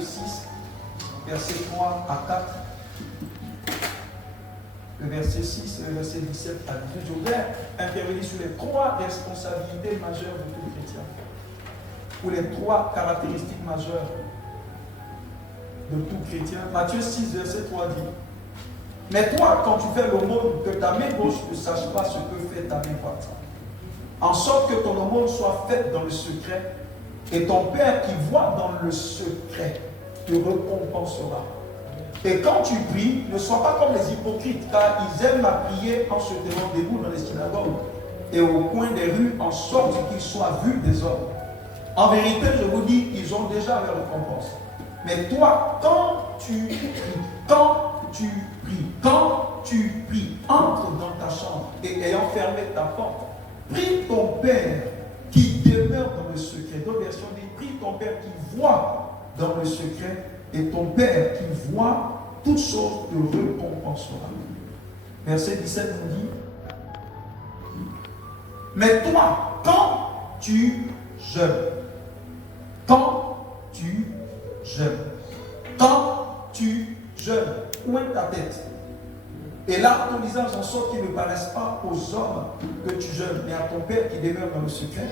6, verset 3 à 4. Le verset 6 et le verset 17 à 18. Je voudrais intervenir sur les 3 responsabilités majeures de tout chrétien, ou les 3 caractéristiques majeures de tout chrétien. Matthieu 6, verset 3 dit: mais toi, quand tu fais l'aumône, que ta main gauche ne sache pas ce que fait ta main droite, en sorte que ton aumône soit faite dans le secret, et ton Père qui voit dans le secret te récompensera. Et quand tu pries, ne sois pas comme les hypocrites, car ils aiment à prier en se tenant debout dans les synagogues et au coin des rues, en sorte qu'ils soient vus des hommes. En vérité, je vous dis, ils ont déjà leur récompense. Mais toi, quand tu pries, entre dans ta chambre et ayant fermé ta porte, prie ton Père qui demeure dans le secret. D'autres versions disent: prie ton Père qui voit dans le secret, et ton Père qui voit toutes choses te récompensera. Verset 17 nous dit: mais toi, quand tu jeûnes, pointe ta tête et lave ton visage en sorte qu'il ne paraisse pas aux hommes que tu jeûnes, mais à ton Père qui demeure dans le secret,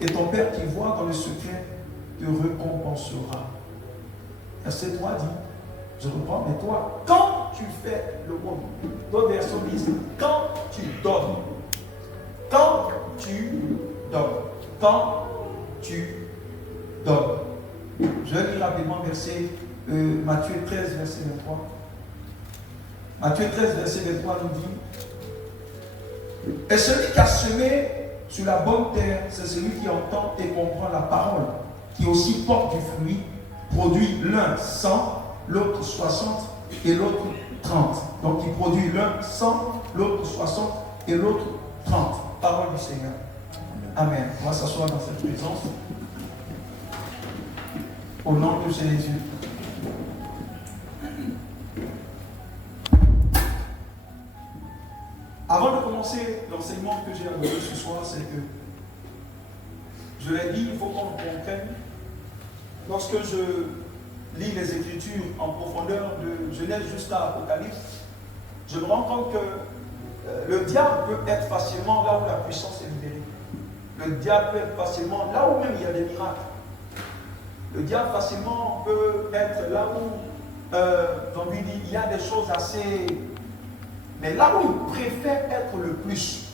et ton Père qui voit dans le secret te récompensera. Verset 3 dit, je reprends, mais toi, quand tu fais le monde, d'autres versions disent quand tu donnes. Quand tu donnes. Je vais lire rapidement Matthieu 13, verset 23. Matthieu 13, verset 23 nous dit: et celui qui a semé sur la bonne terre, c'est celui qui entend et comprend la parole, qui aussi porte du fruit, produit l'un 100, l'autre 60 et l'autre 30. Donc il produit l'un 100, l'autre 60 et l'autre 30. Parole du Seigneur. Amen. On va s'asseoir dans cette présence. Au nom de Jésus. Avant de commencer l'enseignement que j'ai à donner ce soir, c'est que je l'ai dit, il faut qu'on comprenne. Lorsque je lis les Écritures en profondeur de Genèse jusqu'à Apocalypse, je me rends compte que le diable peut être facilement là où la puissance est libérée. Le diable peut être facilement là où même il y a des miracles. Le diable facilement peut être là où, on lui dit, il y a des choses assez... Mais là où il préfère être le plus,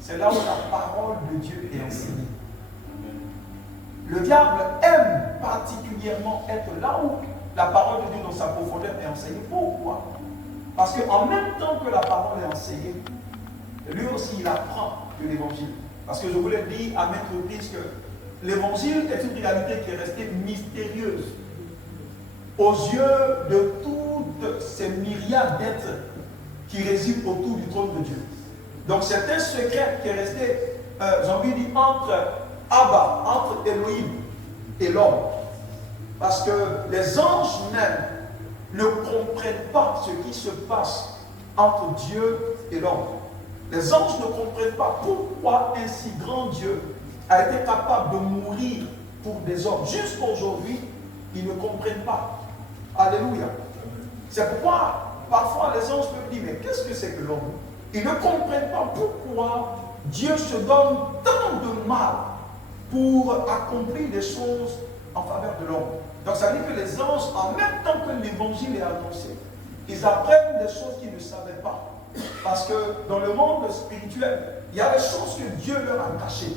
c'est là où la parole de Dieu est enseignée. Le diable aime particulièrement être là où la parole de Dieu dans sa profondeur est enseignée. Pourquoi? Parce qu'en même temps que la parole est enseignée, lui aussi il apprend de l'évangile. Parce que je voulais dire à maintes reprises que l'évangile est une réalité qui est restée mystérieuse aux yeux de toutes ces myriades d'êtres qui résident autour du trône de Dieu. Donc c'est un secret qui est resté, j'ai envie de dire, entre Abba, entre Elohim et l'homme. Parce que les anges même ne comprennent pas ce qui se passe entre Dieu et l'homme. Les anges ne comprennent pas pourquoi un si grand Dieu a été capable de mourir pour des hommes. Jusqu'à aujourd'hui, ils ne comprennent pas. Alléluia. C'est pourquoi parfois les anges peuvent dire: mais qu'est-ce que c'est que l'homme? Ils ne comprennent pas pourquoi Dieu se donne tant de mal pour accomplir des choses en faveur de l'homme. Donc ça veut dire que les anges, en même temps que l'évangile est annoncé, ils apprennent des choses qu'ils ne savaient pas. Parce que dans le monde spirituel, il y a des choses que Dieu leur a cachées.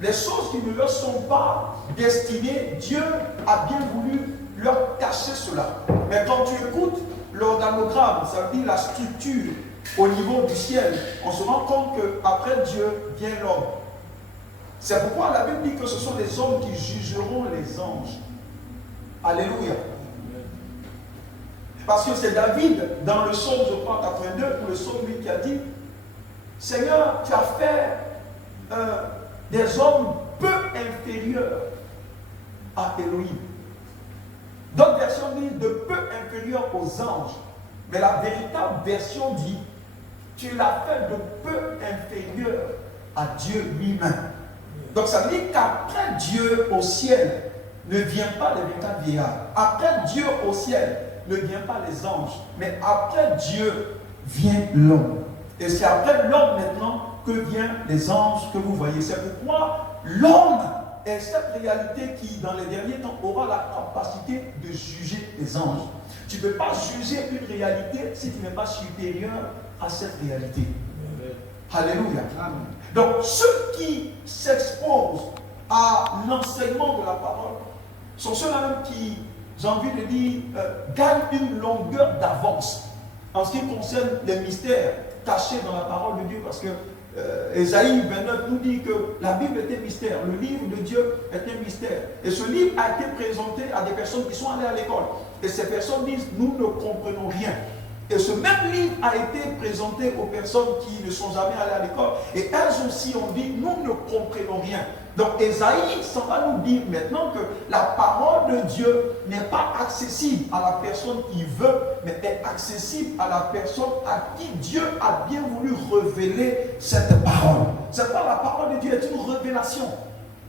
Les choses qui ne leur sont pas destinées, Dieu a bien voulu leur cacher cela. Mais quand tu écoutes l'organogramme, ça veut dire la structure au niveau du ciel, on se rend compte qu'après Dieu vient l'homme. C'est pourquoi la Bible dit que ce sont les hommes qui jugeront les anges. Alléluia. Parce que c'est David, dans le psaume, je crois, 82, ou le psaume 8, qui a dit: Seigneur, tu as fait des hommes peu inférieurs à Elohim. D'autres versions disent de peu inférieurs aux anges. Mais la véritable version dit: tu l'as fait de peu inférieur à Dieu lui-même. Donc ça veut dire qu'après Dieu au ciel ne vient pas les 24 vieillards. Après Dieu au ciel ne vient pas les anges. Mais après Dieu vient l'homme. Et c'est après l'homme maintenant que viennent les anges que vous voyez. C'est pourquoi l'homme est cette réalité qui, dans les derniers temps, aura la capacité de juger les anges. Tu ne peux pas juger une réalité si tu n'es pas supérieur à cette réalité. Alléluia. Donc, ceux qui s'exposent à l'enseignement de la parole sont ceux-là même qui, j'ai envie de dire, gagnent une longueur d'avance en ce qui concerne les mystères cachés dans la parole de Dieu, parce que Ésaïe 29 nous dit que la Bible est un mystère, le livre de Dieu est un mystère. Et ce livre a été présenté à des personnes qui sont allées à l'école. Et ces personnes disent, nous ne comprenons rien. Et ce même livre a été présenté aux personnes qui ne sont jamais allées à l'école. Et elles aussi ont dit, nous ne comprenons rien. Donc Ésaïe s'en va nous dire maintenant que la parole de Dieu n'est pas accessible à la personne qui veut, mais est accessible à la personne à qui Dieu a bien voulu révéler cette parole. C'est pas la parole de Dieu, est une révélation.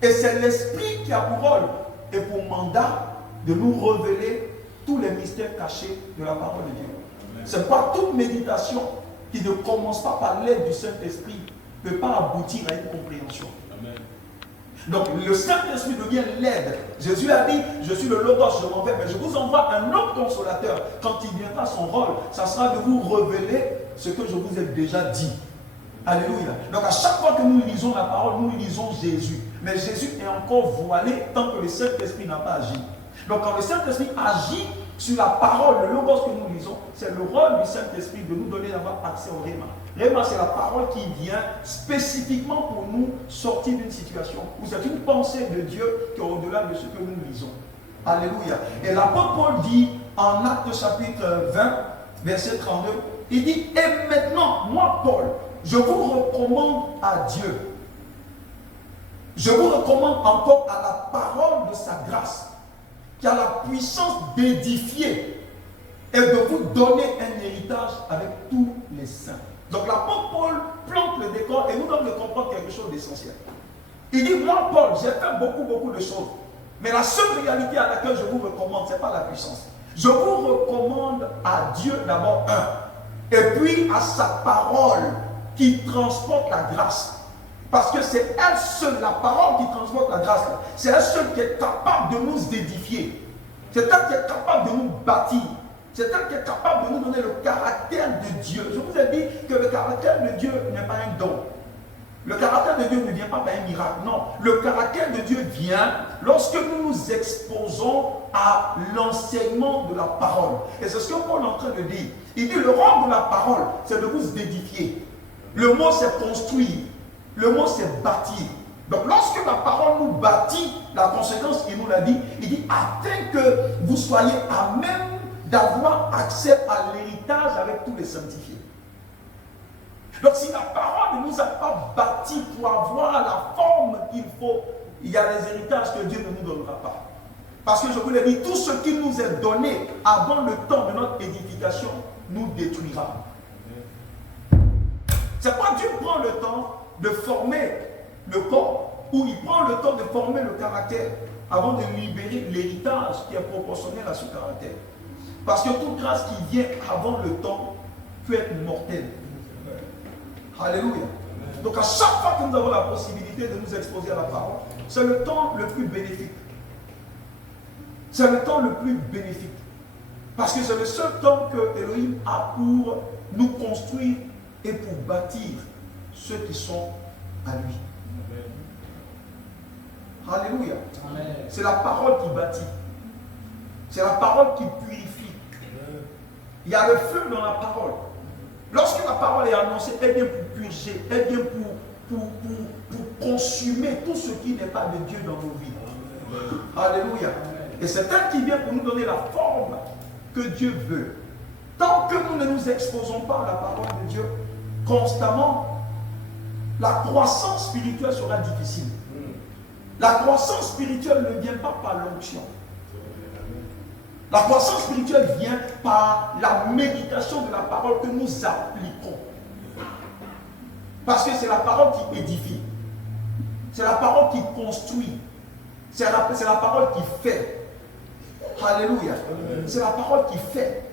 Et c'est l'Esprit qui a pour rôle et pour mandat de nous révéler tous les mystères cachés de la parole de Dieu. Ce n'est pas toute méditation qui ne commence pas par l'aide du Saint-Esprit ne peut pas aboutir à une compréhension. Amen. Donc le Saint-Esprit devient l'aide. Jésus a dit, je suis le Logos, je m'en vais, mais je vous envoie un autre consolateur. Quand il viendra, son rôle, ça sera de vous révéler ce que je vous ai déjà dit. Alléluia. Donc à chaque fois que nous lisons la parole, nous lisons Jésus. Mais Jésus est encore voilé tant que le Saint-Esprit n'a pas agi. Donc quand le Saint-Esprit agit sur la parole, le logos que nous lisons, c'est le rôle du Saint-Esprit de nous donner d'avoir accès au Réma. Réma, c'est la parole qui vient spécifiquement pour nous sortir d'une situation où c'est une pensée de Dieu qui est au-delà de ce que nous lisons. Alléluia. Et l'apôtre Paul dit en Actes chapitre 20, verset 32, il dit, et maintenant, moi Paul, je vous recommande à Dieu. Je vous recommande encore à la parole de sa grâce, qui a la puissance d'édifier et de vous donner un héritage avec tous les saints. Donc l'apôtre Paul plante le décor et nous donne de comprendre quelque chose d'essentiel. Il dit, moi Paul, j'ai fait beaucoup de choses. Mais la seule réalité à laquelle je vous recommande, ce n'est pas la puissance. Je vous recommande à Dieu d'abord un. Et puis à sa parole qui transporte la grâce. Parce que c'est elle seule, la parole qui transporte la grâce, c'est elle seule qui est capable de nous édifier. C'est elle qui est capable de nous bâtir. C'est elle qui est capable de nous donner le caractère de Dieu. Je vous ai dit que le caractère de Dieu n'est pas un don. Le caractère de Dieu ne vient pas par un miracle. Non, le caractère de Dieu vient lorsque nous nous exposons à l'enseignement de la parole. Et c'est ce que Paul est en train de dire. Il dit, le rôle de la parole, c'est de vous édifier. Le mot, c'est construire. Le mot, c'est bâtir. Donc, lorsque la parole nous bâtit, la conséquence, il nous l'a dit, il dit, afin que vous soyez à même d'avoir accès à l'héritage avec tous les sanctifiés. Donc, si la parole ne nous a pas bâtis pour avoir la forme qu'il faut, il y a des héritages que Dieu ne nous donnera pas. Parce que je vous l'ai dit, tout ce qui nous est donné avant le temps de notre édification nous détruira. C'est pas Dieu prend le temps de former le corps, ou il prend le temps de former le caractère avant de libérer l'héritage qui est proportionnel à ce caractère. Parce que toute grâce qui vient avant le temps peut être mortelle. Alléluia. Donc à chaque fois que nous avons la possibilité de nous exposer à la parole, c'est le temps le plus bénéfique. C'est le temps le plus bénéfique. Parce que c'est le seul temps que Elohim a pour nous construire et pour bâtir ceux qui sont à lui. Amen. Alléluia. C'est la parole qui bâtit. C'est la parole qui purifie. Amen. Il y a le feu dans la parole. Lorsque la parole est annoncée, elle vient pour purger, elle vient pour consumer tout ce qui n'est pas de Dieu dans nos vies. Amen. Alléluia. Amen. Et c'est elle qui vient pour nous donner la forme que Dieu veut. Tant que nous ne nous exposons pas à la parole de Dieu constamment, la croissance spirituelle sera difficile. La croissance spirituelle ne vient pas par l'onction. La croissance spirituelle vient par la méditation de la parole que nous appliquons. Parce que c'est la parole qui édifie. C'est la parole qui construit. C'est la parole qui fait. Alléluia. C'est la parole qui fait.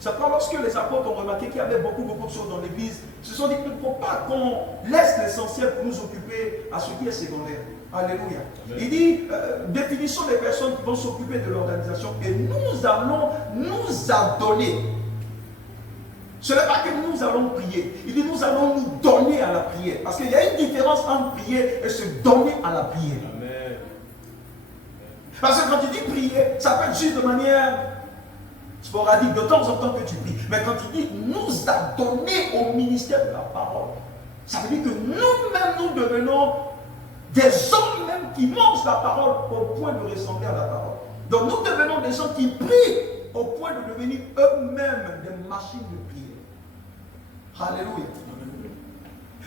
C'est pas lorsque les apôtres ont remarqué qu'il y avait beaucoup de choses dans l'église, ils se sont dit qu'il ne faut pas qu'on laisse l'essentiel pour nous occuper à ce qui est secondaire. Alléluia. Il dit, définissons les personnes qui vont s'occuper de l'organisation et nous allons nous adonner. Ce n'est pas que nous allons prier. Il dit, nous allons nous donner à la prière. Parce qu'il y a une différence entre prier et se donner à la prière. Amen. Parce que quand tu dis prier, ça peut être juste de manière sporadique, de temps en temps que tu pries. Mais quand tu dis nous adonner au ministère de la parole, ça veut dire que nous-mêmes, nous devenons des hommes même qui mangent la parole au point de ressembler à la parole. Donc nous devenons des gens qui prient au point de devenir eux-mêmes des machines de prière. Alléluia.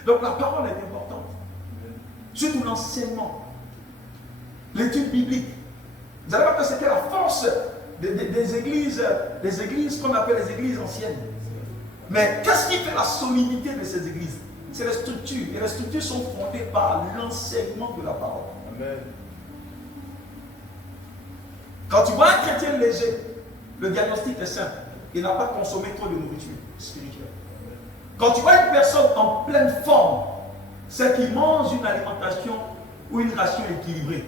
Donc la parole est importante. Surtout l'enseignement, l'étude biblique. Vous allez voir que c'était la force des églises qu'on appelle les églises anciennes. Mais qu'est-ce qui fait la solidité de ces églises? C'est les structures. Et les structures sont fondées par l'enseignement de la parole. Amen. Quand tu vois un chrétien léger, le diagnostic est simple. Il n'a pas consommé trop de nourriture spirituelle. Quand tu vois une personne en pleine forme, c'est qu'il mange une alimentation ou une ration équilibrée.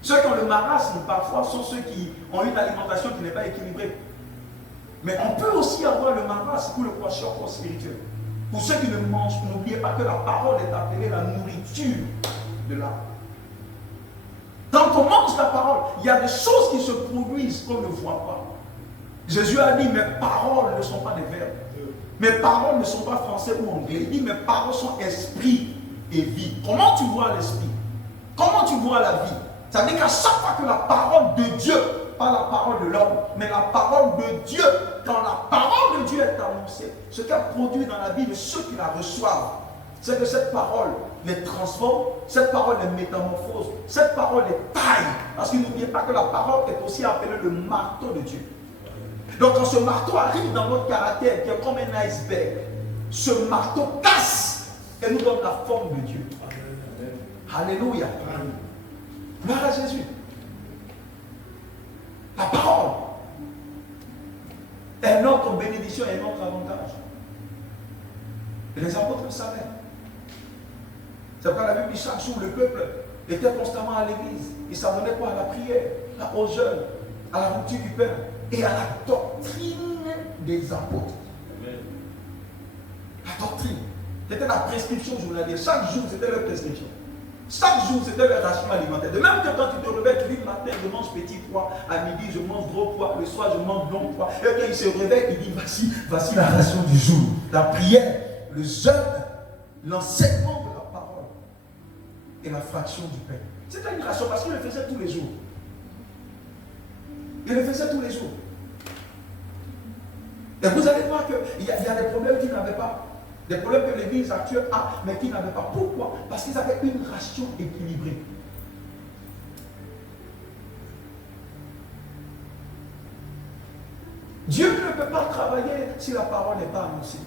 Ceux qui ont le marasme, parfois, sont ceux qui ont une alimentation qui n'est pas équilibrée. Mais on peut aussi avoir le marasme pour le kwashiorkor spirituel. Pour ceux qui ne mangent, n'oubliez pas que la parole est appelée la nourriture de l'âme. Quand on mange la parole, il y a des choses qui se produisent qu'on ne voit pas. Jésus a dit, mes paroles ne sont pas des verbes. Mes paroles ne sont pas français ou anglais. Il dit, mes paroles sont esprit et vie. Comment tu vois l'esprit? Comment tu vois la vie? Ça veut dire qu'à chaque fois que la parole de Dieu, pas la parole de l'homme, mais la parole de Dieu, quand la parole de Dieu est annoncée, ce qu'elle produit dans la vie de ceux qui la reçoivent, c'est que cette parole les transforme, cette parole les métamorphose, cette parole les taille. Parce que n'oubliez pas que la parole est aussi appelée le marteau de Dieu. Donc quand ce marteau arrive dans notre caractère, qui est comme un iceberg, ce marteau casse et nous donne la forme de Dieu. Alléluia. Gloire à Jésus. La parole est notre bénédiction et notre avantage. Et les apôtres le savaient. C'est pourquoi la Bible dit chaque jour le peuple était constamment à l'église. Il s'abonnait quoi? À la prière, au jeûne, à la rupture du pain et à la doctrine des apôtres. Amen. La doctrine. C'était la prescription journalière. Chaque jour, c'était leur prescription. Chaque jour, c'était leur ration alimentaire. De même que quand tu te réveilles, tu dis le matin, je mange petit pois, à midi, je mange gros pois, le soir, je mange long pois. Et quand il se réveille, il dit voici la ration du jour. La prière, le jeûne, l'enseignement de la parole et la fraction du pain. C'était une ration parce qu'il le faisait tous les jours. Il le faisait tous les jours. Et vous allez voir qu'il y a des problèmes qu'il n'avait pas. Des problèmes que l'église actuelle a, mais qu'ils n'avaient pas. Pourquoi? Parce qu'ils avaient une ration équilibrée. Dieu ne peut pas travailler si la parole n'est pas annoncée.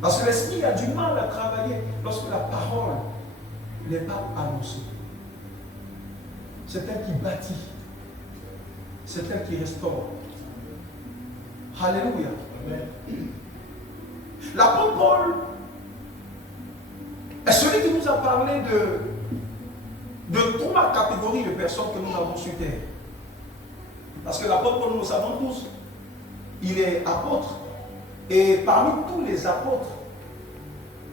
Parce que l'esprit a du mal à travailler lorsque la parole n'est pas annoncée. C'est elle qui bâtit. C'est elle qui restaure. Alléluia. L'apôtre Paul est celui qui nous a parlé de trois catégories de personnes que nous avons sur terre. Parce que l'apôtre Paul, nous le savons tous, il est apôtre. Et parmi tous les apôtres,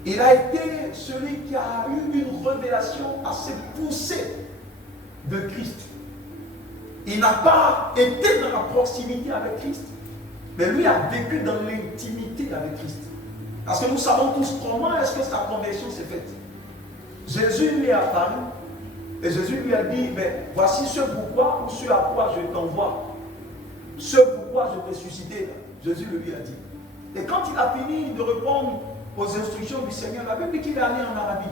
il a été celui qui a eu une révélation assez poussée de Christ. Il n'a pas été dans la proximité avec Christ, mais lui a vécu dans l'intimité avec Christ. Parce que nous savons tous comment est-ce que sa conversion s'est faite. Jésus lui est apparu et Jésus lui a dit, mais voici ce pourquoi ou ce à quoi je t'envoie. Ce pourquoi je t'ai suscité. Jésus lui a dit. Et quand il a fini de répondre aux instructions du Seigneur, la Bible dit qu'il est allé en Arabie.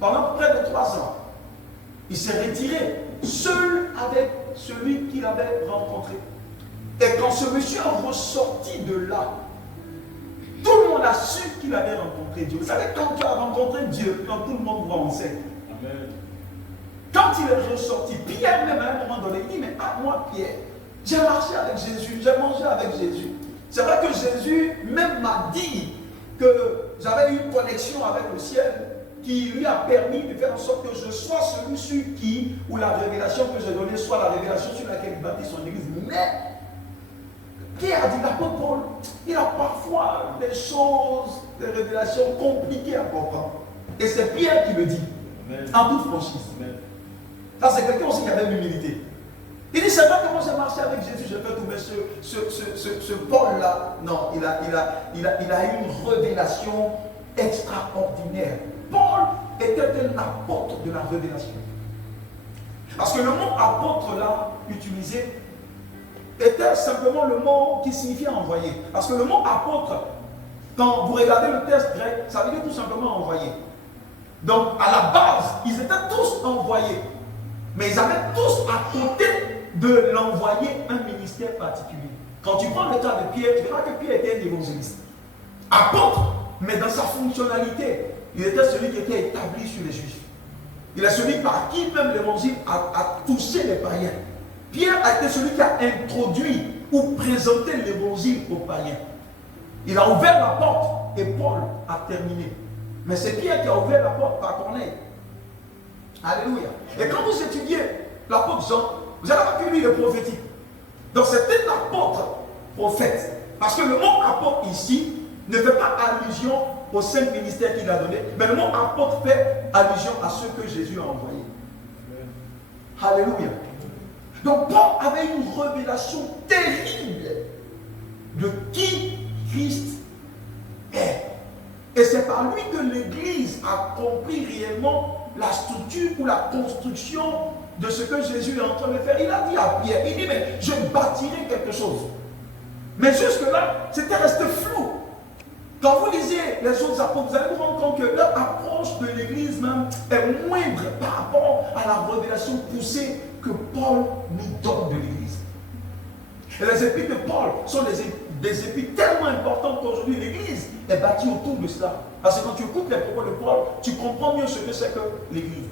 Pendant près de 3 ans, il s'est retiré seul avec celui qu'il avait rencontré. Et quand ce monsieur est ressorti de là, tout le monde Paul a su qu'il avait rencontré Dieu. Vous savez, quand tu as rencontré Dieu, quand tout le monde voit, on sait. Amen. Quand il est ressorti, Pierre même à un moment donné, il dit, mais moi Pierre, j'ai marché avec Jésus, j'ai mangé avec Jésus. C'est vrai que Jésus même m'a dit que j'avais une connexion avec le ciel qui lui a permis de faire en sorte que je sois celui sur qui, ou la révélation que j'ai donnée soit la révélation sur laquelle il bâtit son église. Mais Pierre a dit, l'apôtre Paul, il a parfois des choses, des révélations compliquées à comprendre. Et c'est Pierre qui le dit, Amen. En toute franchise. Amen. Ça, c'est quelqu'un aussi qui avait l'humilité. Il dit, c'est vrai que moi j'ai marché avec Jésus, j'ai fait trouver ce Paul-là. Non, il a eu une révélation extraordinaire. Paul était un apôtre de la révélation. Parce que le mot apôtre là, utilisé, était simplement le mot qui signifiait envoyer. Parce que le mot apôtre, quand vous regardez le texte grec, ça veut dire tout simplement envoyer. Donc, à la base, ils étaient tous envoyés. Mais ils avaient tous à côté de l'envoyer un ministère particulier. Quand tu prends le cas de Pierre, tu verras que Pierre était un évangéliste. Apôtre, mais dans sa fonctionnalité, il était celui qui était établi sur les Juifs. Il est celui par qui même l'évangile a touché les païens. Pierre a été celui qui a introduit ou présenté l'évangile aux païens. Il a ouvert la porte et Paul a terminé. Mais c'est Pierre qui a ouvert la porte par Corneille. Alléluia. Et quand vous étudiez l'apôtre Jean, vous allez voir que lui il est prophétique. Donc c'était l'apôtre prophète. Parce que le mot apôtre ici ne fait pas allusion aux 5 ministères qu'il a donnés, mais le mot apôtre fait allusion à ceux que Jésus a envoyés. Alléluia. Donc Paul avait une révélation terrible de qui Christ est. Et c'est par lui que l'Église a compris réellement la structure ou la construction de ce que Jésus est en train de faire. Il a dit à Pierre, il dit, mais je bâtirai quelque chose. Mais jusque-là, c'était resté flou. Quand vous lisez les autres apôtres, vous allez vous rendre compte que leur approche de l'Église même est moindre par rapport à la révélation poussée que Paul nous donne de l'Église. Et les épîtres de Paul sont des épîtres tellement importantes qu'aujourd'hui l'Église est bâtie autour de cela. Parce que quand tu écoutes les propos de Paul, tu comprends mieux ce que c'est que l'Église.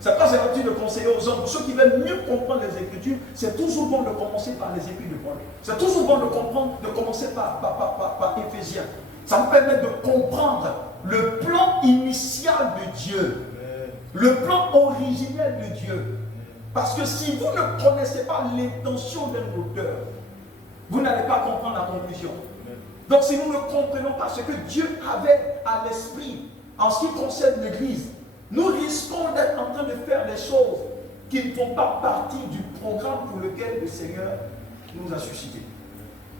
C'est pas l'habitude de conseiller aux hommes. Pour ceux qui veulent mieux comprendre les Écritures, c'est toujours bon de commencer par les épîtres de Paul. C'est toujours bon de comprendre, de commencer par Éphésiens. Ça me permet de comprendre le plan initial de Dieu, le plan originel de Dieu. Parce que si vous ne connaissez pas l'intention d'un auteur, vous n'allez pas comprendre la conclusion. Donc si nous ne comprenons pas ce que Dieu avait à l'esprit en ce qui concerne l'Église, nous risquons d'être en train de faire des choses qui ne font pas partie du programme pour lequel le Seigneur nous a suscités.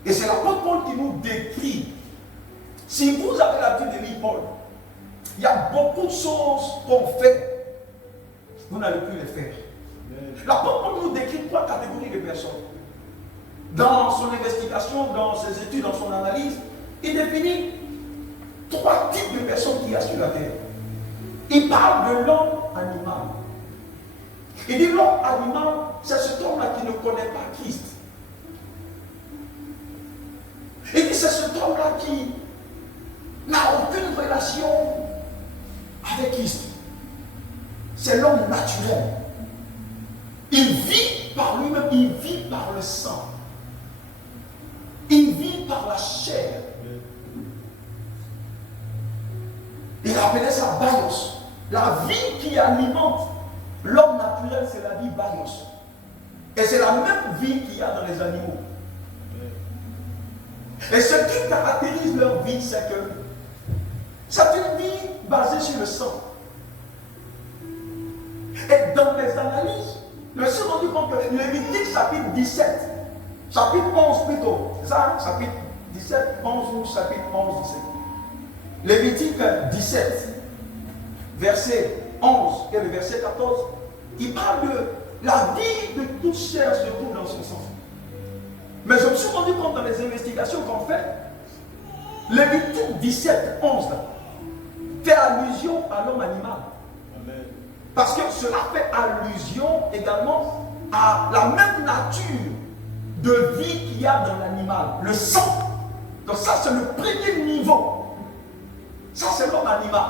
Et c'est l'apôtre Paul qui nous décrit. Si vous avez l'habitude de lire Paul, il y a beaucoup de choses qu'on fait, vous n'allez plus les faire. L'apôtre Paul nous décrit 3 catégories de personnes. Dans son investigation, dans ses études, dans son analyse, il définit 3 types de personnes qu'il y a sur la terre. Il parle de l'homme animal. Il dit l'homme animal, c'est cet homme-là qui ne connaît pas Christ. Il dit c'est cet homme-là qui n'a aucune relation avec Christ. C'est l'homme naturel. Il vit par lui-même, il vit par le sang. Il vit par la chair. Il appelait ça bios. La vie qui alimente l'homme naturel, c'est la vie bios. Et c'est la même vie qu'il y a dans les animaux. Et ce qui caractérise leur vie, c'est que c'est une vie basée sur le sang. Et dans les analyses, je me suis rendu compte que Lévitique chapitre 17, chapitre 11 plutôt, c'est ça, chapitre 17, 11 ou chapitre 11, 17. Lévitique 17, verset 11 et le verset 14, il parle de la vie de toute chair se trouve dans son sang. Mais je me suis rendu compte dans les investigations qu'on fait, Lévitique 17, 11 fait allusion à l'homme animal. Amen. Parce que cela fait allusion également à la même nature de vie qu'il y a dans l'animal, le sang. Donc ça c'est le premier niveau Ça, c'est l'homme animal.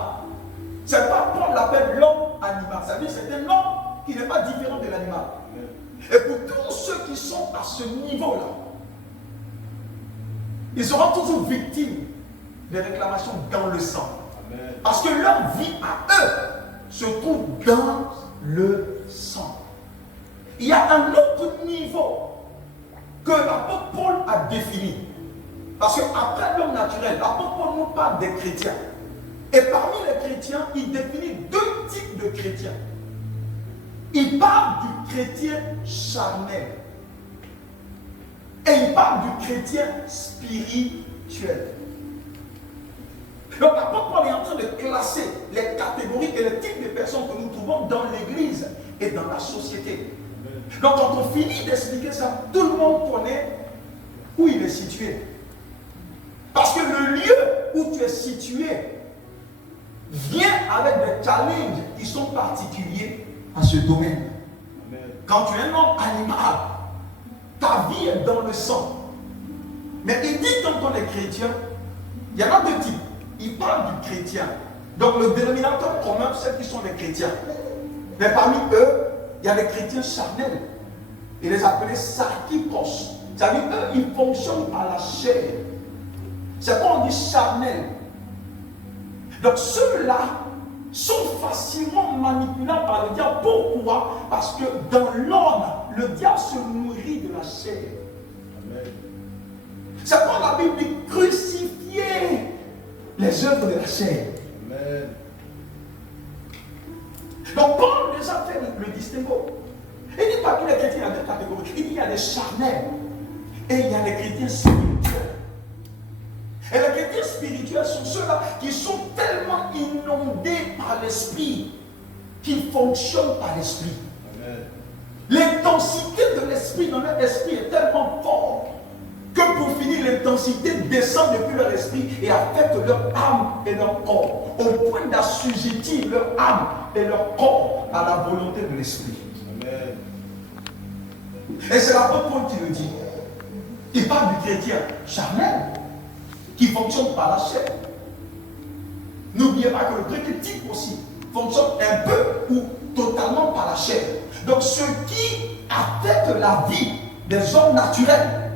C'est pas Paul l'appelle l'homme animal. Ça veut dire que c'est un homme qui n'est pas différent de l'animal. Et pour tous ceux qui sont à ce niveau-là, ils seront toujours victimes des réclamations dans le sang. Amen. Parce que leur vie à eux se trouve dans le sang. Il y a un autre niveau que l'apôtre Paul a défini. Parce qu'après l'homme naturel, l'apôtre Paul nous parle des chrétiens. Et parmi les chrétiens, il définit deux types de chrétiens. Il parle du chrétien charnel. Et il parle du chrétien spirituel. Donc l'apôtre Paul est en train de classer les catégories et les types de personnes que nous trouvons dans l'église et dans la société. Donc quand on finit d'expliquer ça, tout le monde connaît où il est situé. Parce que le lieu où tu es situé vient avec des challenges qui sont particuliers à ce domaine. Amen. Quand tu es un homme animal, ta vie est dans le sang. Mais il dit quand on est chrétien, il y en a deux types. Il parle du chrétien. Donc le dénominateur commun, c'est qui sont les chrétiens. Mais parmi eux, il y a les chrétiens charnels. Il les appelait sarkikos. C'est-à-dire eux, ils fonctionnent par la chair. C'est quand on dit charnel. Donc ceux-là sont facilement manipulables par le diable. Pourquoi? Parce que dans l'homme, le diable se nourrit de la chair. Amen. C'est quand la Bible dit crucifier les œuvres de la chair. Amen. Donc Paul déjà fait le distinguo. Il dit parmi les chrétiens, il y a deux catégories. Il dit il y a les charnels et il y a les chrétiens spirituels. Et les chrétiens spirituels sont ceux-là qui sont tellement inondés par l'esprit qu'ils fonctionnent par l'esprit. L'intensité de l'esprit dans leur esprit est tellement forte que pour finir, l'intensité descend depuis leur esprit et affecte leur âme et leur corps, au point d'assujettir leur âme et leur corps à la volonté de l'esprit. Amen. Et c'est l'apôtre Paul qui le dit. Il parle du chrétien charnel qui fonctionne par la chair. N'oubliez pas que le chrétien type aussi fonctionne un peu ou totalement par la chair. Donc ce qui affecte la vie des hommes naturels,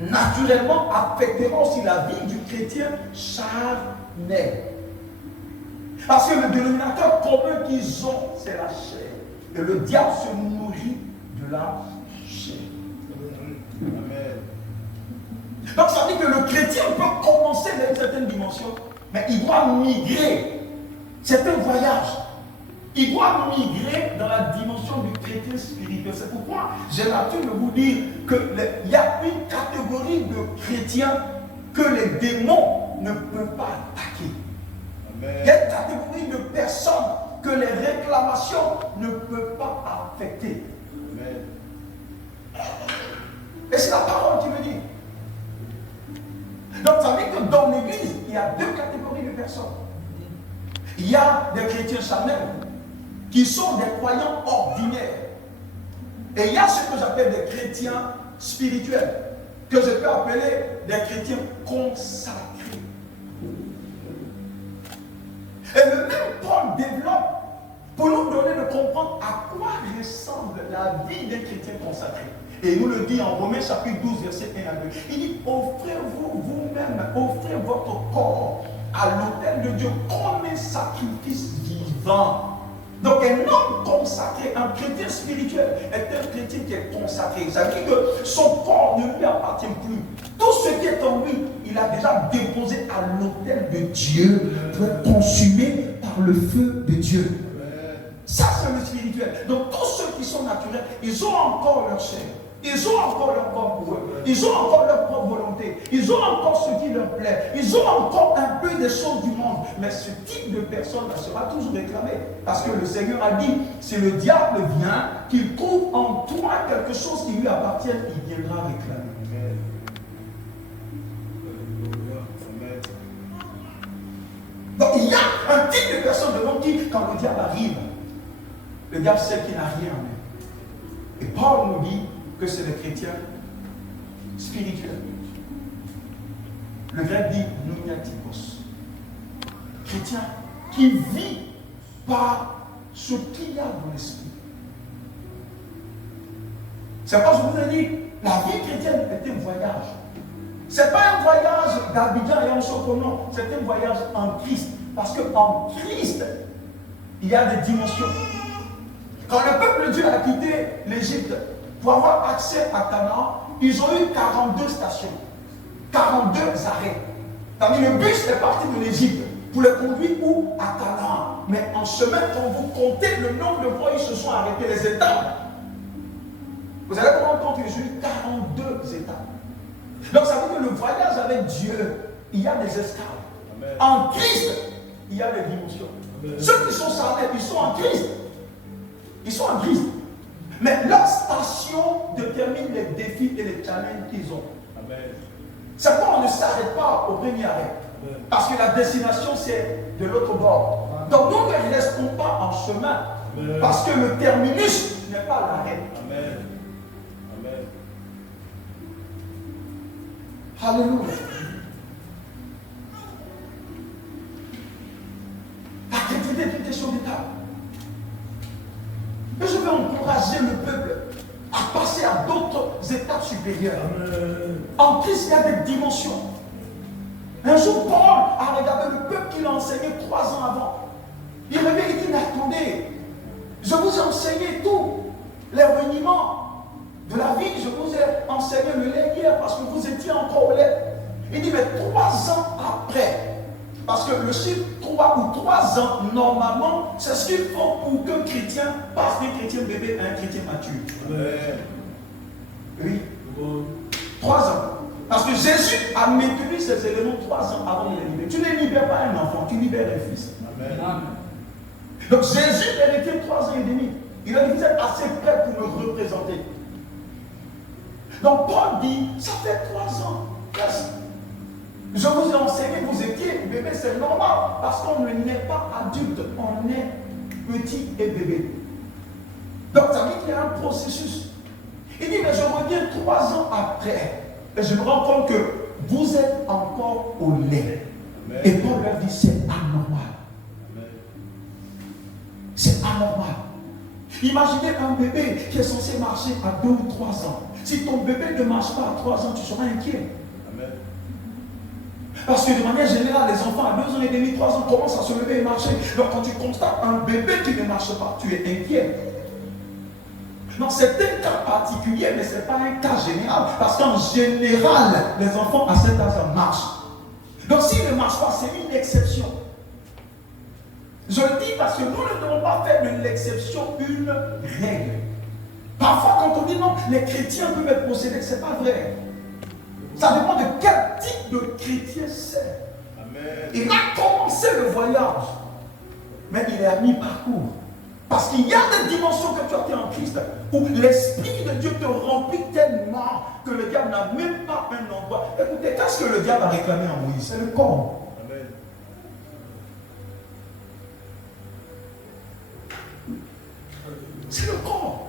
naturellement affectera aussi la vie du chrétien charnel. Parce que le dénominateur commun qu'ils ont, c'est la chair. Et le diable se nourrit de la chair. Amen. Donc ça veut dire que le chrétien peut commencer dans une certaine dimension, mais il doit migrer. C'est un voyage. Il doit migrer dans la dimension du chrétien spirituel. C'est pourquoi j'ai l'habitude de vous dire qu'il y a une catégorie de chrétiens que les démons ne peuvent pas attaquer. Amen. Il y a une catégorie de personnes que les réclamations ne peuvent pas affecter. Amen. Et c'est la parole qui me dit. Donc ça veut dire que dans l'église, il y a deux catégories de personnes. Il y a des chrétiens charnels qui sont des croyants ordinaires. Et il y a ce que j'appelle des chrétiens spirituels, que je peux appeler des chrétiens consacrés. Et le même Paul développe pour nous donner de comprendre à quoi ressemble la vie des chrétiens consacrés. Et il nous le dit en Romains chapitre 12, verset 1 à 2. Il dit, offrez-vous vous-même, offrez votre corps à l'autel de Dieu comme un sacrifice vivant. Donc un homme consacré, un chrétien spirituel, est un chrétien qui est consacré. Ça veut dire que son corps ne lui appartient plus. Tout ce qui est en lui, il a déjà déposé à l'autel de Dieu pour être consumé par le feu de Dieu. Ça c'est le spirituel. Donc tous ceux qui sont naturels, ils ont encore leur chair. Ils ont encore leur corps pour eux. Ils ont encore leur propre volonté. Ils ont encore ce qui leur plaît. Ils ont encore un peu des choses du monde. Mais ce type de personne sera toujours réclamé. Parce que le Seigneur a dit, si le diable vient, qu'il trouve en toi quelque chose qui lui appartient, il viendra réclamer. Donc il y a un type de personne devant qui, quand le diable arrive, le diable sait qu'il n'a rien en lui. Et Paul nous dit que c'est les chrétiens spirituels. Le grec dit nouniatikos. chrétien qui vit par ce qu'il y a dans l'esprit. C'est pas, je vous ai dit, la vie chrétienne est un voyage. Ce n'est pas un voyage d'Abidjan et en Soko, non. C'est un voyage en Christ. Parce qu'en Christ, il y a des dimensions. Quand le peuple de Dieu a quitté l'Égypte pour avoir accès à Canaan, ils ont eu 42 stations, 42 arrêts. Le bus est parti de l'Égypte pour les conduire où? À Canaan. Mais en chemin, quand vous comptez le nombre de fois où ils se sont arrêtés, les étapes, vous allez prendre compte qu'ils ont eu 42 étapes. Donc ça veut dire que le voyage avec Dieu, il y a des escales. Amen. En Christ, il y a des dimensions. Amen. Ceux qui sont salés, ils sont en Christ. Ils sont en Christ. Mais leur station détermine les défis et les challenges qu'ils ont. Amen. C'est pourquoi on ne s'arrête pas au premier arrêt. Amen. Parce que la destination, c'est de l'autre bord. Amen. Donc nous ne restons pas en chemin. Amen. Parce que le terminus n'est pas l'arrêt. Amen. Amen. Alléluia. La chrétienté est une question d'étape. Et je veux encourager le peuple à passer à d'autres étapes supérieures. Amen. En Christ, il y a des dimensions. Un jour, Paul a regardé le peuple qu'il a enseigné 3 ans avant. Il revient et dit, mais attendez, je vous ai enseigné tout, les reniements de la vie, je vous ai enseigné le lait hier parce que vous étiez encore au lait. Il dit, mais 3 ans après, parce que le chiffre 3 ou 3 ans, normalement, c'est ce qu'il faut pour qu'un chrétien passe d'un chrétien bébé à un chrétien mature. Amen. Oui. 3 ans. Parce que Jésus a maintenu ces éléments 3 ans avant de les libérer. Tu ne libères pas un enfant, tu libères un fils. Amen. Donc Jésus est resté 3 ans et demi. Il a dit, vous êtes assez prêt pour me représenter. Donc Paul dit, ça fait 3 ans. Presque. Je vous ai enseigné, vous étiez bébé, c'est normal, parce qu'on n'est pas adulte, on est petit et bébé. Donc ça veut dire qu'il y a un processus. Il dit, mais je reviens 3 ans après, et je me rends compte que vous êtes encore au lait. Amen. Et Paul leur dit, c'est anormal. Amen. C'est anormal. Imaginez un bébé qui est censé marcher à 2 ou 3 ans. Si ton bébé ne marche pas à 3 ans, tu seras inquiet. Amen. Parce que de manière générale, les enfants à 2 ans et demi, 3 ans commencent à se lever et marcher. Donc quand tu constates un bébé qui ne marche pas, tu es inquiet. Non, c'est un cas particulier, mais ce n'est pas un cas général. Parce qu'en général, les enfants à cet âge marchent. Donc s'ils ne marchent pas, c'est une exception. Je le dis parce que nous ne devons pas faire de l'exception une règle. Parfois, quand on dit non, les chrétiens peuvent être possédés, ce n'est pas vrai. Ça dépend de quel type de chrétien c'est. Amen. Il a commencé le voyage, mais il est à mi-parcours. Parce qu'il y a des dimensions que tu as en Christ où l'Esprit de Dieu te remplit tellement que le diable n'a même pas un endroit. Écoutez, qu'est-ce que le diable a réclamé en Moïse? C'est le corps. Amen. C'est le corps.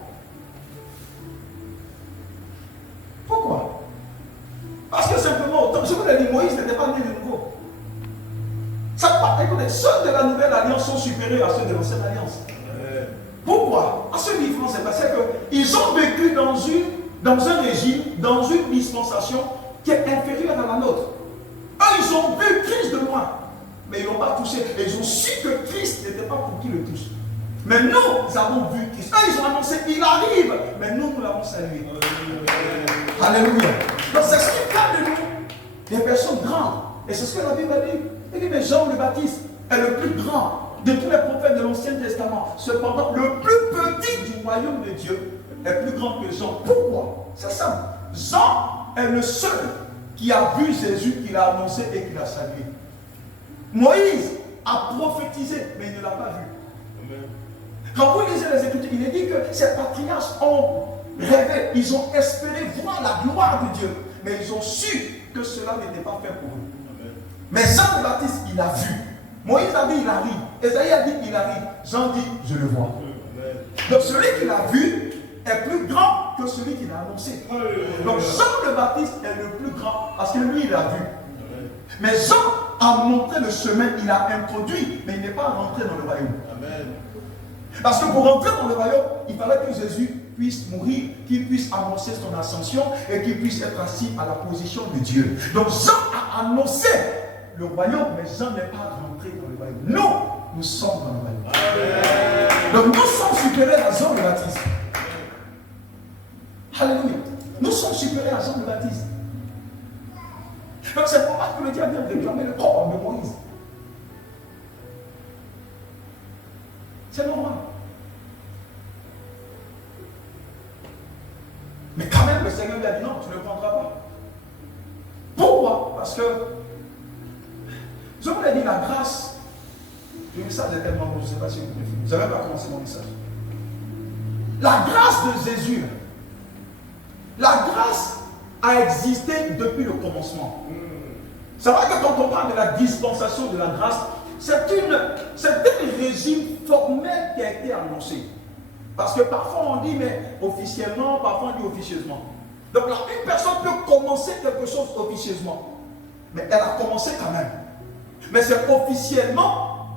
Pourquoi? Parce que simplement, je vous l'ai dit, Moïse n'était pas né de nouveau. Ça part, écoutez, ceux de la nouvelle alliance sont supérieurs à ceux de l'ancienne alliance. Pourquoi? À ce niveau, c'est parce qu'ils ont vécu dans un régime, dans une dispensation qui est inférieure à la nôtre. Eux, ils ont vu Christ de loin, mais ils ne l'ont pas touché. Et ils ont su que Christ n'était pas pour qu'ils le touchent. Mais nous avons vu Christ. Eux, ils ont annoncé, il arrive, mais nous l'avons salué. Alléluia. Donc c'est ce qui fait de nous des personnes grandes. Et c'est ce que la Bible a dit. Il dit, mais Jean le Baptiste est le plus grand de tous les prophètes de l'Ancien Testament. Cependant, le plus petit du royaume de Dieu est plus grand que Jean. Pourquoi? C'est simple. Jean est le seul qui a vu Jésus, qui l'a annoncé et qui l'a salué. Moïse a prophétisé, mais il ne l'a pas vu. Amen. Quand vous lisez les Écritures, il est dit que ces patriarches ont rêvé, ils ont espéré voir la gloire de Dieu, mais ils ont su que cela n'était pas fait pour eux. Amen. Mais Jean le Baptiste, il a vu. Moïse a dit, il arrive. Esaïe a dit, il arrive. Jean dit, je le vois. Amen. Donc celui qui l'a vu est plus grand que celui qui l'a annoncé. Amen. Donc Jean le Baptiste est le plus grand parce que lui, il a vu. Amen. Mais Jean a montré le chemin, il a introduit, mais il n'est pas rentré dans le royaume. Amen. Parce que pour rentrer dans le royaume, il fallait que Jésus puisse mourir, qu'il puisse annoncer son ascension et qu'il puisse être assis à la position de Dieu. Donc Jean a annoncé le royaume, mais Jean n'est pas rentré dans le royaume. Nous sommes dans le royaume. Amen. Donc nous sommes supérieurs à Jean le Baptiste. Alléluia. Nous sommes supérieurs à Jean le Baptiste. Donc c'est pour ça que le diable vient réclamer le corps de Moïse. C'est normal. Mais quand même, le Seigneur lui a dit non, tu ne le prendras pas. Pourquoi? Parce que, je vous l'ai dit, la grâce, le message est tellement bon, je ne sais pas si vous préférez. Je n'avais pas commencé mon message. La grâce de Jésus, la grâce a existé depuis le commencement. C'est vrai que quand on parle de la dispensation de la grâce, c'est un régime formel qui a été annoncé. Parce que parfois on dit mais officiellement, parfois on dit officieusement. Donc là, une personne peut commencer quelque chose officieusement, mais elle a commencé quand même. Mais c'est officiellement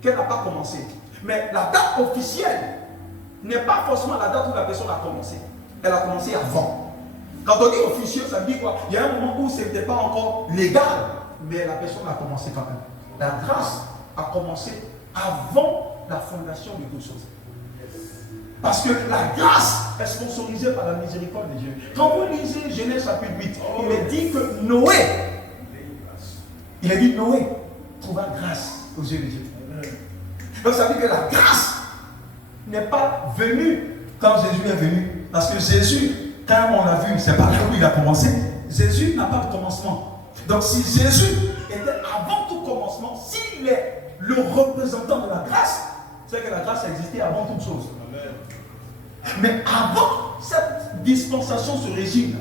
qu'elle n'a pas commencé. Mais la date officielle n'est pas forcément la date où la personne a commencé. Elle a commencé avant. Quand on dit officieux, ça veut dire quoi? Il y a un moment où ce n'était pas encore légal, mais la personne a commencé quand même. La grâce a commencé avant la fondation de toutes choses. Parce que la grâce est sponsorisée par la miséricorde de Dieu. Quand vous lisez Genèse chapitre 8, il est dit que Noé trouva grâce aux yeux de Dieu. Donc ça veut dire que la grâce n'est pas venue quand Jésus est venu. Parce que Jésus, quand on l'a vu, c'est pas là où il a commencé. Jésus n'a pas de commencement. Donc si Jésus était avant tout commencement, s'il est le représentant de la grâce, c'est que la grâce a existé avant toute chose. Mais avant cette dispensation, ce régime,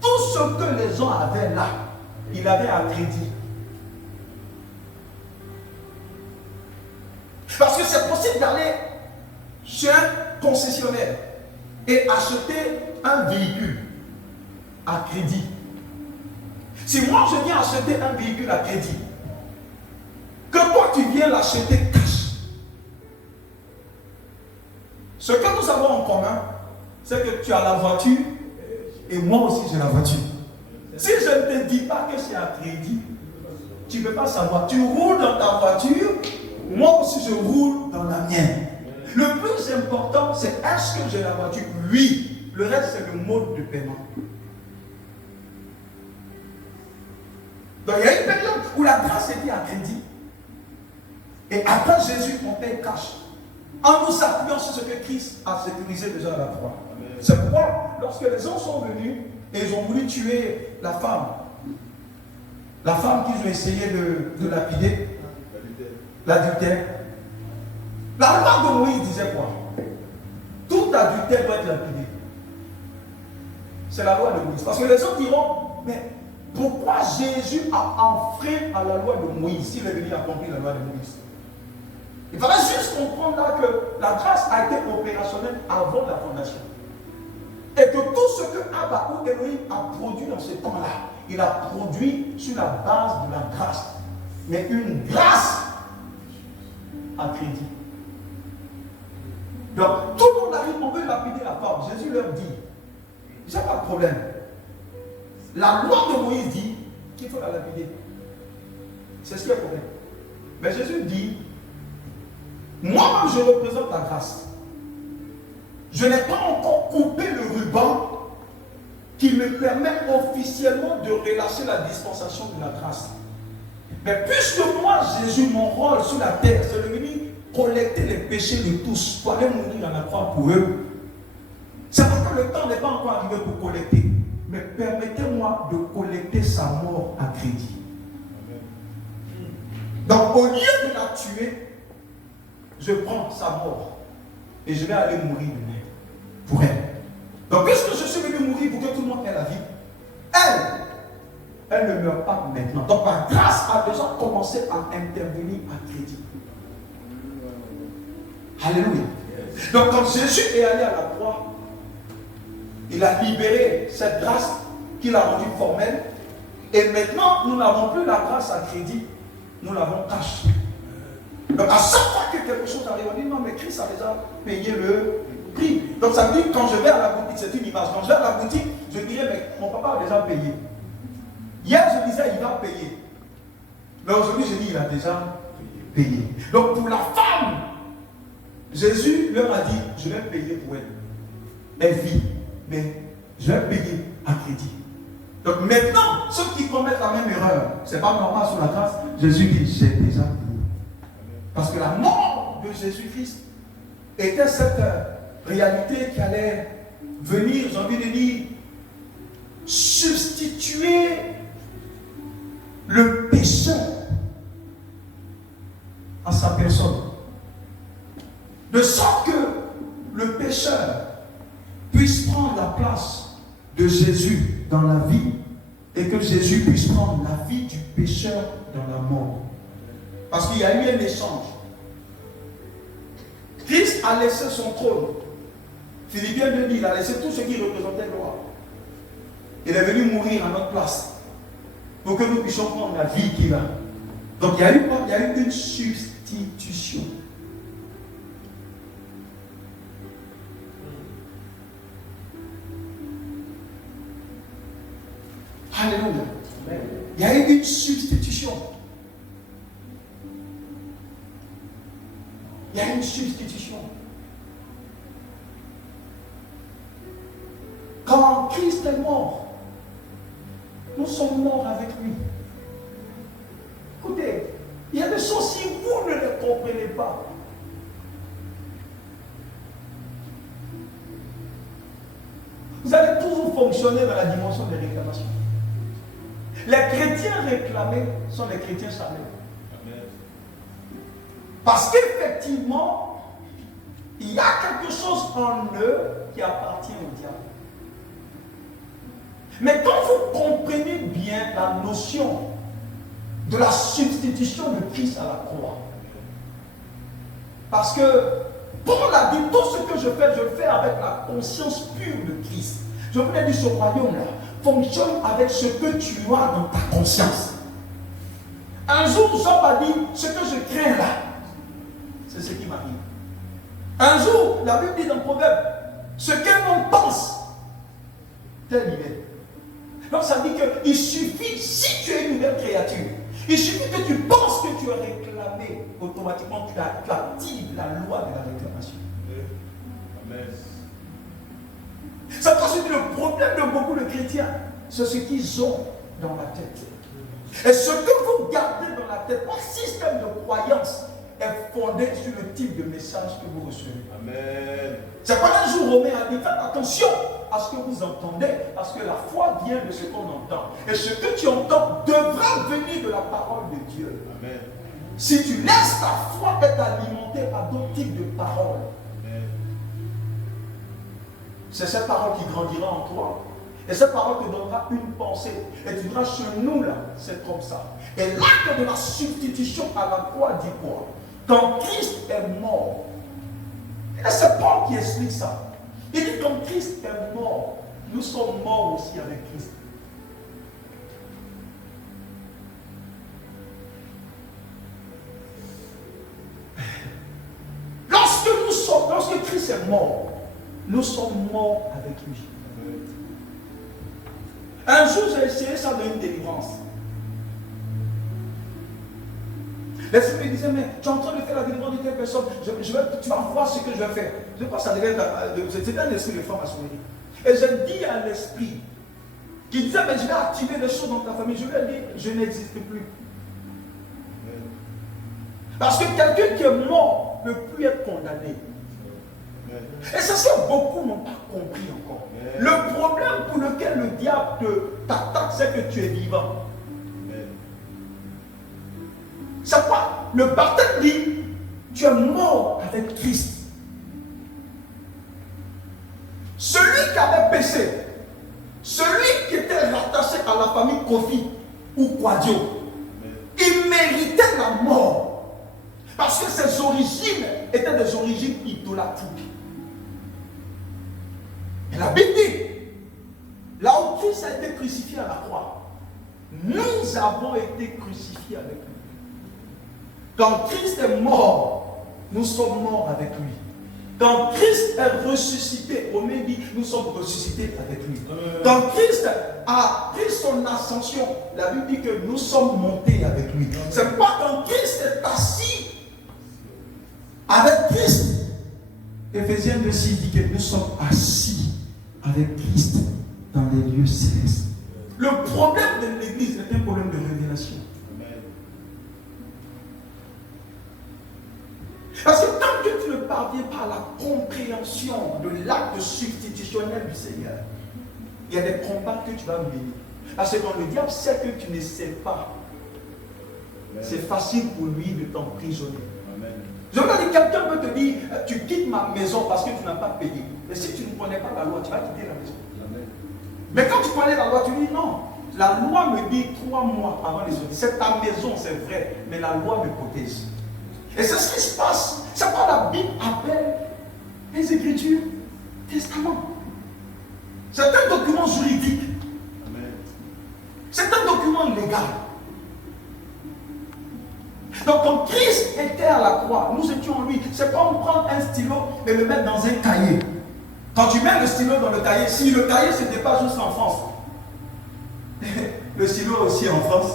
tout ce que les gens avaient là, il avait à crédit. Parce que c'est possible d'aller chez un concessionnaire et acheter un véhicule à crédit. Si moi je viens acheter un véhicule à crédit, que toi tu viens l'acheter cash, ce que nous avons en commun, c'est que tu as la voiture et moi aussi j'ai la voiture. Si je ne te dis pas que c'est à crédit, tu ne peux pas savoir. Tu roules dans ta voiture, moi aussi je roule dans la mienne. Le plus important, c'est est-ce que j'ai la voiture? Oui. Le reste, c'est le mode de paiement. Donc il y a une période où la grâce était à crédit. Et après Jésus, on paye cash. En nous appuyant sur ce que Christ a sécurisé déjà à la croix. C'est pourquoi, lorsque les gens sont venus et ils ont voulu tuer la femme qu'ils ont essayé de lapider, l'adultère, la loi de Moïse disait quoi? Tout adultère doit être lapidé. C'est la loi de Moïse. Parce que les gens diront, mais pourquoi Jésus a enfreint à la loi de Moïse s'il est venu accomplir la loi de Moïse? Il fallait juste comprendre là que la grâce a été opérationnelle avant la fondation. Et que tout ce que Abba ou Elohim a produit dans ce temps-là, il a produit sur la base de la grâce. Mais une grâce à crédit. Donc, tout le monde arrive, on veut lapider la femme. Jésus leur dit, il n'y a pas de problème. La loi de Moïse dit qu'il faut la lapider. C'est ce qui est le problème. Mais Jésus dit, moi-même je représente la grâce. Je n'ai pas encore coupé le ruban qui me permet officiellement de relâcher la dispensation de la grâce. Mais puisque moi, Jésus, mon rôle sur la terre, c'est de venir collecter les péchés de tous pour aller mourir à la croix pour eux. C'est parce que le temps n'est pas encore arrivé pour collecter. Mais permettez-moi de collecter sa mort à crédit. Donc au lieu de la tuer, je prends sa mort et je vais aller mourir demain pour elle. Donc puisque je suis venu mourir pour que tout le monde ait la vie, elle ne meurt pas maintenant. Donc ma grâce a déjà commencé à intervenir à crédit. Alléluia. Donc quand Jésus est allé à la croix, il a libéré cette grâce qu'il a rendue formelle Et maintenant, nous n'avons plus la grâce à crédit, nous l'avons cash. Donc à chaque fois que quelque chose arrive, on dit non, mais Christ a déjà payé le prix. Donc ça veut dire quand je vais à la boutique, c'est une image. Quand je vais à la boutique, je dirais, mais mon papa a déjà payé. Hier, je disais, il va payer. Mais aujourd'hui, je dis, il a déjà payé. Donc pour la femme, Jésus leur a dit, je vais payer pour elle. Elle vit, mais je vais payer à crédit. Donc maintenant, ceux qui commettent la même erreur, c'est pas normal sur la grâce. Jésus dit, j'ai déjà payé. Parce que la mort de Jésus-Christ était cette réalité qui allait venir, j'ai envie de dire, substituer le péché à sa personne. De sorte que le pécheur puisse prendre la place de Jésus dans la vie et que Jésus puisse prendre la vie du pécheur dans la mort. Parce qu'il y a eu un échange. Christ a laissé son trône. Philippiens 2 dit, il a laissé tout ce qui représentait gloire. Il est venu mourir à notre place pour que nous puissions prendre la vie qu'il a. Donc il y a eu une substitution. Alléluia. Il y a eu une substitution. Il y a une substitution. Quand Christ est mort, nous sommes morts avec lui. Écoutez, il y a des choses, si vous ne les comprenez pas, vous allez toujours fonctionner dans la dimension des réclamations. Les chrétiens réclamés sont les chrétiens charnels. Parce qu'effectivement, il y a quelque chose en eux qui appartient au diable. Mais quand vous comprenez bien la notion de la substitution de Christ à la croix, parce que Paul a dit, tout ce que je le fais avec la conscience pure de Christ. Je vous l'ai dit, ce royaume-là fonctionne avec ce que tu as dans ta conscience. Un jour, Job a dit, ce que je crains là, c'est ce qui m'arrive. Un jour, la Bible dit dans le Proverbe, ce qu'un homme pense, tel il est. Donc ça dit qu'il suffit, si tu es une nouvelle créature, il suffit que tu penses que tu as réclamé, automatiquement tu actives la loi de la réclamation. Amen. Ça parce que le problème de beaucoup de chrétiens, c'est ce qu'ils ont dans la tête. Et ce que vous gardez dans la tête, votre système de croyance est fondé sur le type de message que vous recevez. Amen. C'est pas un jour Romain a dit, faites attention à ce que vous entendez, parce que la foi vient de ce qu'on entend. Et ce que tu entends devra venir de la parole de Dieu. Amen. Si tu laisses ta foi être alimentée par d'autres types de paroles, amen, c'est cette parole qui grandira en toi. Et cette parole te donnera une pensée. Et tu diras, chez nous là, c'est comme ça. Et l'acte de la substitution à la croix dit quoi? Quand Christ est mort, et c'est Paul qui explique ça. Il dit, quand Christ est mort, nous sommes morts aussi avec Christ. Lorsque Christ est mort, nous sommes morts avec lui. Un jour, j'ai essayé ça dans une délivrance. L'esprit me disait, mais tu es en train de faire la délivrance de telle personne, tu vas voir ce que je vais faire. Je pense que ça devait être, c'était un esprit de franc-maçonnerie. Et j'ai dit à l'esprit, qui disait, mais je vais activer des choses dans ta famille. Je lui ai dit, je n'existe plus. Parce que quelqu'un qui est mort ne peut plus être condamné. Et c'est ce que beaucoup n'ont pas compris encore. Le problème pour lequel le diable t'attaque, c'est que tu es vivant. C'est quoi? Le baptême dit, tu es mort avec Christ. Celui qui avait péché, celui qui était rattaché à la famille Kofi ou Kwadio, il méritait la mort. Parce que ses origines étaient des origines idolâtriques. Et la Bible dit, là où Christ a été crucifié à la croix, nous avons été crucifiés avec lui. Quand Christ est mort, nous sommes morts avec lui. Quand Christ est ressuscité, Romains dit, nous sommes ressuscités avec lui. Quand Christ a pris son ascension, la Bible dit que nous sommes montés avec lui. C'est pas quand Christ est assis avec Christ. Éphésiens 2:6 dit que nous sommes assis avec Christ dans les lieux célestes. Le problème de l'Église est un problème de révélation. Parce que tant que tu ne parviens pas à la compréhension de l'acte substitutionnel du Seigneur, il y a des combats que tu vas mener. Parce que quand le diable sait que tu ne sais pas, c'est facile pour lui de t'emprisonner. Je veux dire, quelqu'un peut te dire, tu quittes ma maison parce que tu n'as pas payé. Et si tu ne connais pas la loi, tu vas quitter la maison. Mais quand tu connais la loi, tu dis non. La loi me dit 3 mois avant les autres. C'est ta maison, c'est vrai, mais la loi me protège. Et c'est ce qui se passe. C'est quoi la Bible appelle les Écritures testament. C'est un document juridique. C'est un document légal. Donc quand Christ était à la croix, nous étions en lui. C'est comme prendre un stylo et le mettre dans un cahier. Quand tu mets le stylo dans le cahier, si le cahier ce n'était pas juste en France, le stylo aussi en France.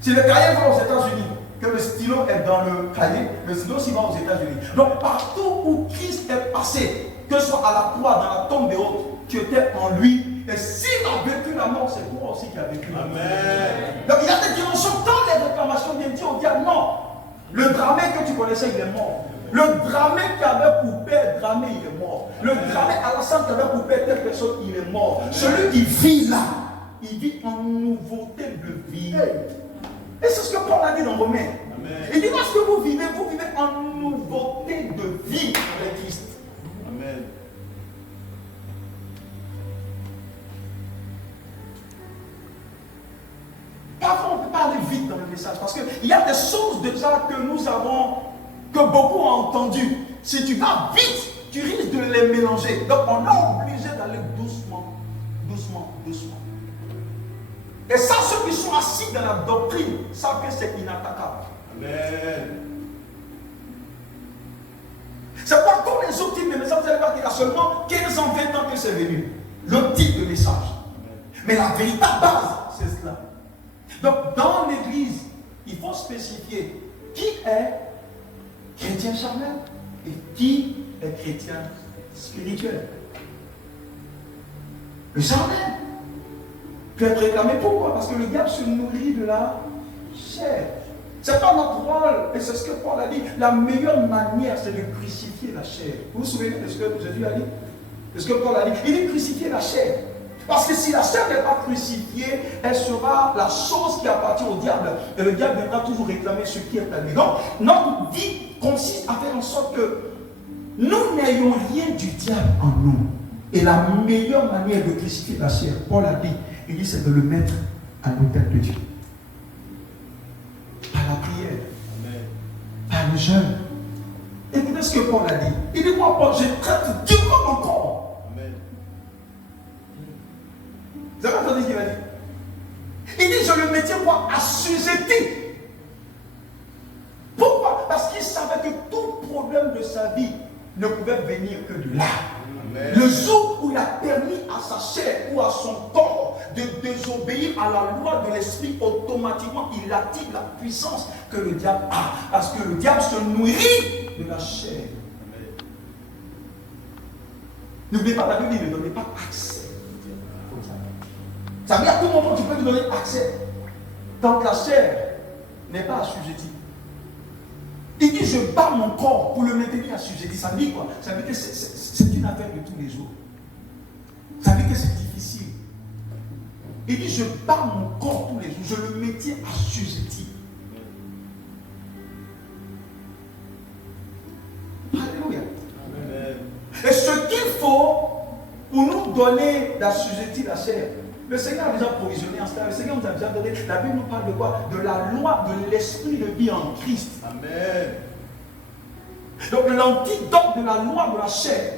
Si le cahier va aux États-Unis, que le stylo est dans le cahier, le stylo aussi va aux États-Unis. Donc partout où Christ est passé, que ce soit à la croix, dans la tombe des autres, tu étais en lui. Et s'il a vécu la mort, c'est toi aussi qui as vécu la mort. Donc il y a des dimensions dans les réclamations viennent dire au diable, non, le dramé que tu connaissais, il est mort. Le dramé qui avait coupé, dramé, il est mort. Le dramé Alassane qui avait coupé telle personne, il est mort. Celui qui vit là, il vit en nouveauté de vie. Et c'est ce que Paul a dit dans Romains. Il dit, lorsque vous vivez en nouveauté de vie avec Christ. Amen. Parfois, on ne peut pas aller vite dans le message parce qu'il y a des choses déjà que nous avons, que beaucoup ont entendues. Si tu vas vite, tu risques de les mélanger. Donc, on est obligé d'aller doucement, doucement, doucement. Et ça, ceux qui sont assis dans la doctrine savent que c'est inattaquable. Amen. C'est pas comme les autres types de messages. Vous allez voir qu'il y a seulement 15 ans, 20 ans que c'est venu. Le type de message. Amen. Mais la véritable base, c'est cela. Donc, dans l'église, il faut spécifier qui est chrétien charnel et qui est chrétien spirituel. Le charnel peut être réclamé. Pourquoi? Parce que le diable se nourrit de la chair. C'est pas notre rôle, et c'est ce que Paul a dit. La meilleure manière, c'est de crucifier la chair. Vous vous souvenez de ce que Jésus a dit? De ce que Paul a dit? Il dit crucifier la chair. Parce que si la chair n'est pas crucifiée, elle sera la chose qui appartient au diable. Et le diable viendra toujours réclamer ce qui est à lui. Donc, notre vie consiste à faire en sorte que nous n'ayons rien du diable en nous. Et la meilleure manière de crucifier la chair, Paul a dit, il dit, c'est de le mettre à l'autel de Dieu. Par la prière. Amen. Par le jeûne. Écoutez ce que Paul a dit. Il dit, moi, Paul, je traite durement mon corps. Vous avez entendu ce qu'il a dit? Il dit, je le mettais moi assujetti. Pourquoi? Parce qu'il savait que tout problème de sa vie ne pouvait venir que de là. Amen. Le jour où il a permis à sa chair ou à son corps de désobéir à la loi de l'esprit, automatiquement il attire la puissance que le diable a. Parce que le diable se nourrit de la chair. N'oubliez pas, la Bible dit, ne donnez pas accès. Ça veut dire à tout moment tu peux lui donner accès. Tant que la chair n'est pas assujettie. Il dit je bats mon corps pour le maintenir assujetti. Ça veut dire quoi? Ça veut dire que c'est une affaire de tous les jours. Ça veut dire que c'est difficile. Il dit je bats mon corps tous les jours. Je le maintiens assujetti. Alléluia. Amen. Et ce qu'il faut pour nous donner d'assujettir la chair, le Seigneur a déjà provisionné en cela. Le Seigneur nous a déjà donné. La Bible nous parle de quoi? De la loi de l'esprit de vie en Christ. Amen. Donc l'antidote de la loi de la chair,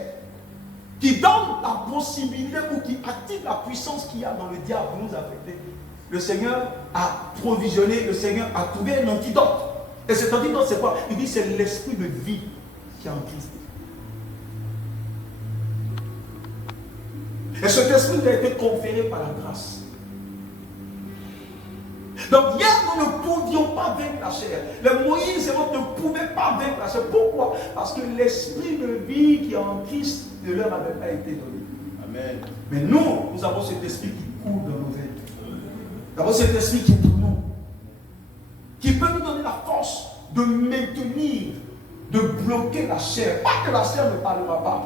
qui donne la possibilité ou qui active la puissance qu'il y a dans le diable pour nous affecter, le Seigneur a provisionné, le Seigneur a trouvé un antidote. Et cet antidote, c'est quoi? Il dit c'est l'esprit de vie qui est en Christ. Et cet esprit a été conféré par la grâce. Donc hier, nous ne pouvions pas vaincre la chair. Le Moïse et l'autre ne pouvaient pas vaincre la chair. Pourquoi? Parce que l'esprit de vie qui est en Christ ne leur avait pas été donné. Amen. Mais nous avons cet esprit qui coule dans nos veines. Nous avons cet esprit qui est en nous. Qui peut nous donner la force de maintenir, de bloquer la chair. Pas que la chair ne parlera pas.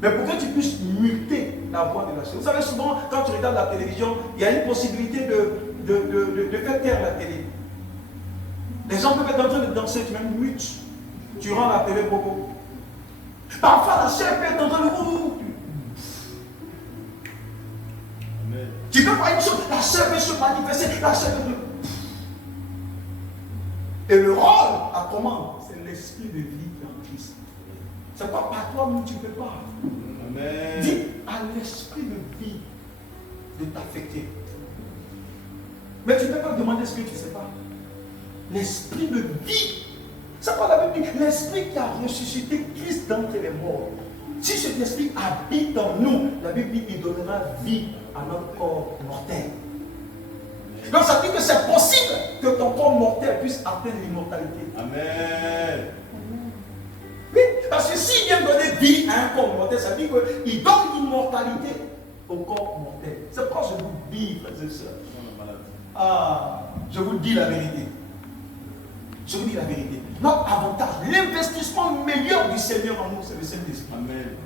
Mais pour que tu puisses muter la voix de la chair. Vous savez, souvent, quand tu regardes la télévision, il y a une possibilité de faire taire la télé. Les gens peuvent être en train de danser, tu même mutes. Tu rends la télé beaucoup. Parfois, la chair peut être en train de... Amen. Tu peux voir une chose, la chair peut se manifester, la chair peut... Et le rôle à comment? C'est l'esprit de vie qui est en Christ. C'est pas par toi-même tu ne peux pas. Amen. Dis à l'esprit de vie de t'affecter. Mais tu ne peux pas demander ce que tu ne sais pas. L'esprit de vie. C'est pas la Bible dit, l'esprit qui a ressuscité Christ d'entre les morts. Si cet esprit habite en nous, la Bible dit qu'il donnera vie à notre corps mortel. Donc ça dit que c'est possible que ton corps mortel puisse atteindre l'immortalité. Amen. Oui, parce que s'il vient donner vie à un corps mortel, ça dit qu'il donne l'immortalité au corps mortel. C'est pourquoi je vous dis, frères et sœurs. Ah, je vous dis la vérité. Je vous dis la vérité. Notre avantage, l'investissement meilleur du Seigneur en nous, c'est le Saint-Esprit. Amen.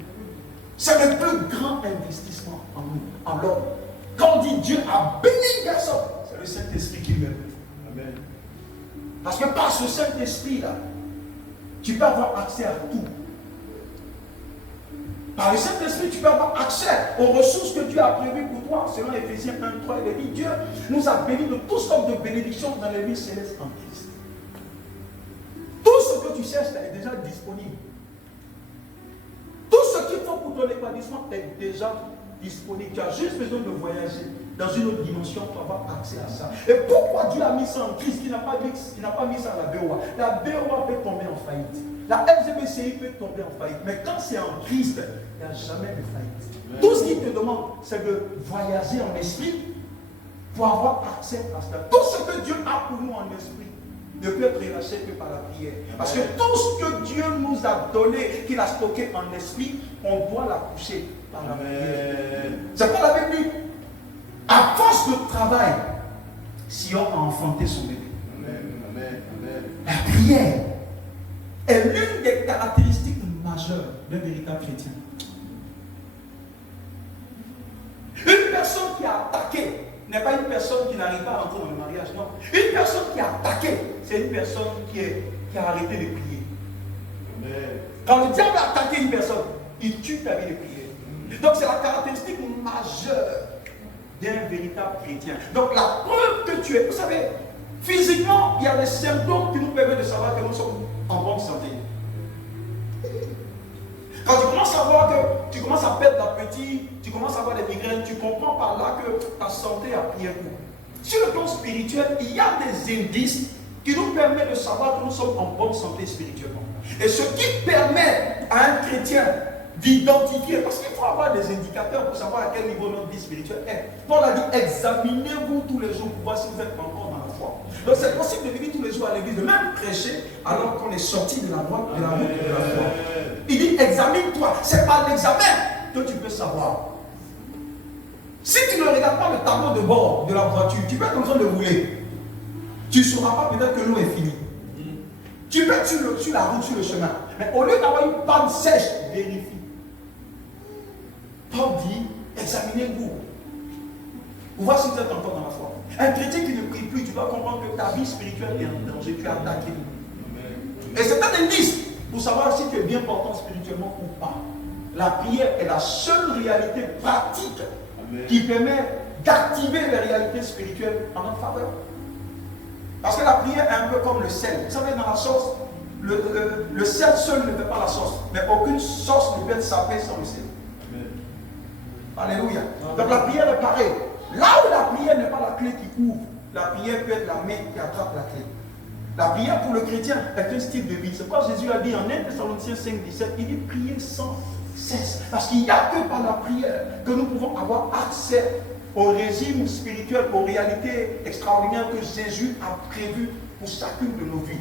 C'est le plus grand investissement en nous, en l'homme. Quand on dit Dieu a béni une personne, c'est le Saint-Esprit qui lui a donné. Amen. Parce que par ce Saint-Esprit-là, tu peux avoir accès à tout. Par le Saint-Esprit, tu peux avoir accès aux ressources que Dieu a prévues pour toi. Selon Éphésiens 1:3, il dit Dieu nous a bénis de toutes sortes de bénédictions dans les vies célestes en Christ. Tout ce que tu cherches est déjà disponible. Tout ce qu'il faut pour ton épanouissement est déjà disponible. Tu as juste besoin de voyager dans une autre dimension pour avoir accès à ça. Et pourquoi Dieu a mis ça en Christ? Il n'a pas mis ça à la BOA. La BOA peut tomber en faillite. La LGBCI peut tomber en faillite. Mais quand c'est en Christ, il n'y a jamais de faillite. Tout ce qu'il te demande, c'est de voyager en esprit pour avoir accès à cela. Tout ce que Dieu a pour nous en esprit ne peut être relâché que par la prière. Parce que tout ce que Dieu nous a donné, qu'il a stocké en esprit, on doit l'accoucher par la prière. C'est pas la Bible dit. À force de travail, Sion a enfanté son bébé. Amen. La prière est l'une des caractéristiques majeures d'un véritable chrétien. Une personne qui a attaqué n'est pas une personne qui n'arrive pas à entrer dans le mariage, non. Une personne qui a attaqué, c'est une personne qui a arrêté de prier. Amen. Quand le diable a attaqué une personne, il tue ta vie de prière. Donc c'est la caractéristique majeure d'un véritable chrétien. Donc la preuve que tu es, vous savez, physiquement, il y a des symptômes qui nous permettent de savoir que nous sommes en bonne santé. Quand tu commences à voir que tu commences à perdre l'appétit, tu commences à avoir des migraines, tu comprends par là que ta santé a pris un coup. Sur le plan spirituel, il y a des indices qui nous permettent de savoir que nous sommes en bonne santé spirituellement. Et ce qui permet à un chrétien d'identifier, parce qu'il faut avoir des indicateurs pour savoir à quel niveau notre vie spirituelle est. Paul a dit, examinez-vous tous les jours pour voir si vous êtes encore dans la foi. Donc c'est possible de venir tous les jours à l'église, de même prêcher alors qu'on est sorti de la route de la foi. Il dit, examine-toi. C'est par l'examen que tu peux savoir. Si tu ne regardes pas le tableau de bord de la voiture, tu peux être en train de rouler. Tu ne sauras pas peut-être que l'eau est finie. Tu peux être sur la route, sur le chemin. Mais au lieu d'avoir une panne sèche, vérifie. Paul dit, examinez-vous. Pour voir si vous êtes encore dans la foi. Un chrétien qui ne prie plus, tu dois comprendre que ta vie spirituelle est en danger. Tu es attaqué. Et c'est un indice pour savoir si tu es bien portant spirituellement ou pas. La prière est la seule réalité pratique qui permet d'activer les réalités spirituelles en notre faveur. Parce que la prière est un peu comme le sel. Vous savez, dans la sauce, le sel seul ne fait pas la sauce. Mais aucune sauce ne peut être sapée sans le sel. Alléluia. Donc la prière est pareille. là où la prière n'est pas la clé qui ouvre, la prière peut être la main qui attrape la clé. La prière pour le chrétien est un style de vie. C'est pourquoi Jésus a dit en 1 Thessaloniciens 5, 17, il dit prier sans cesse. Parce qu'il n'y a que par la prière que nous pouvons avoir accès au régime spirituel, aux réalités extraordinaires que Jésus a prévues pour chacune de nos vies.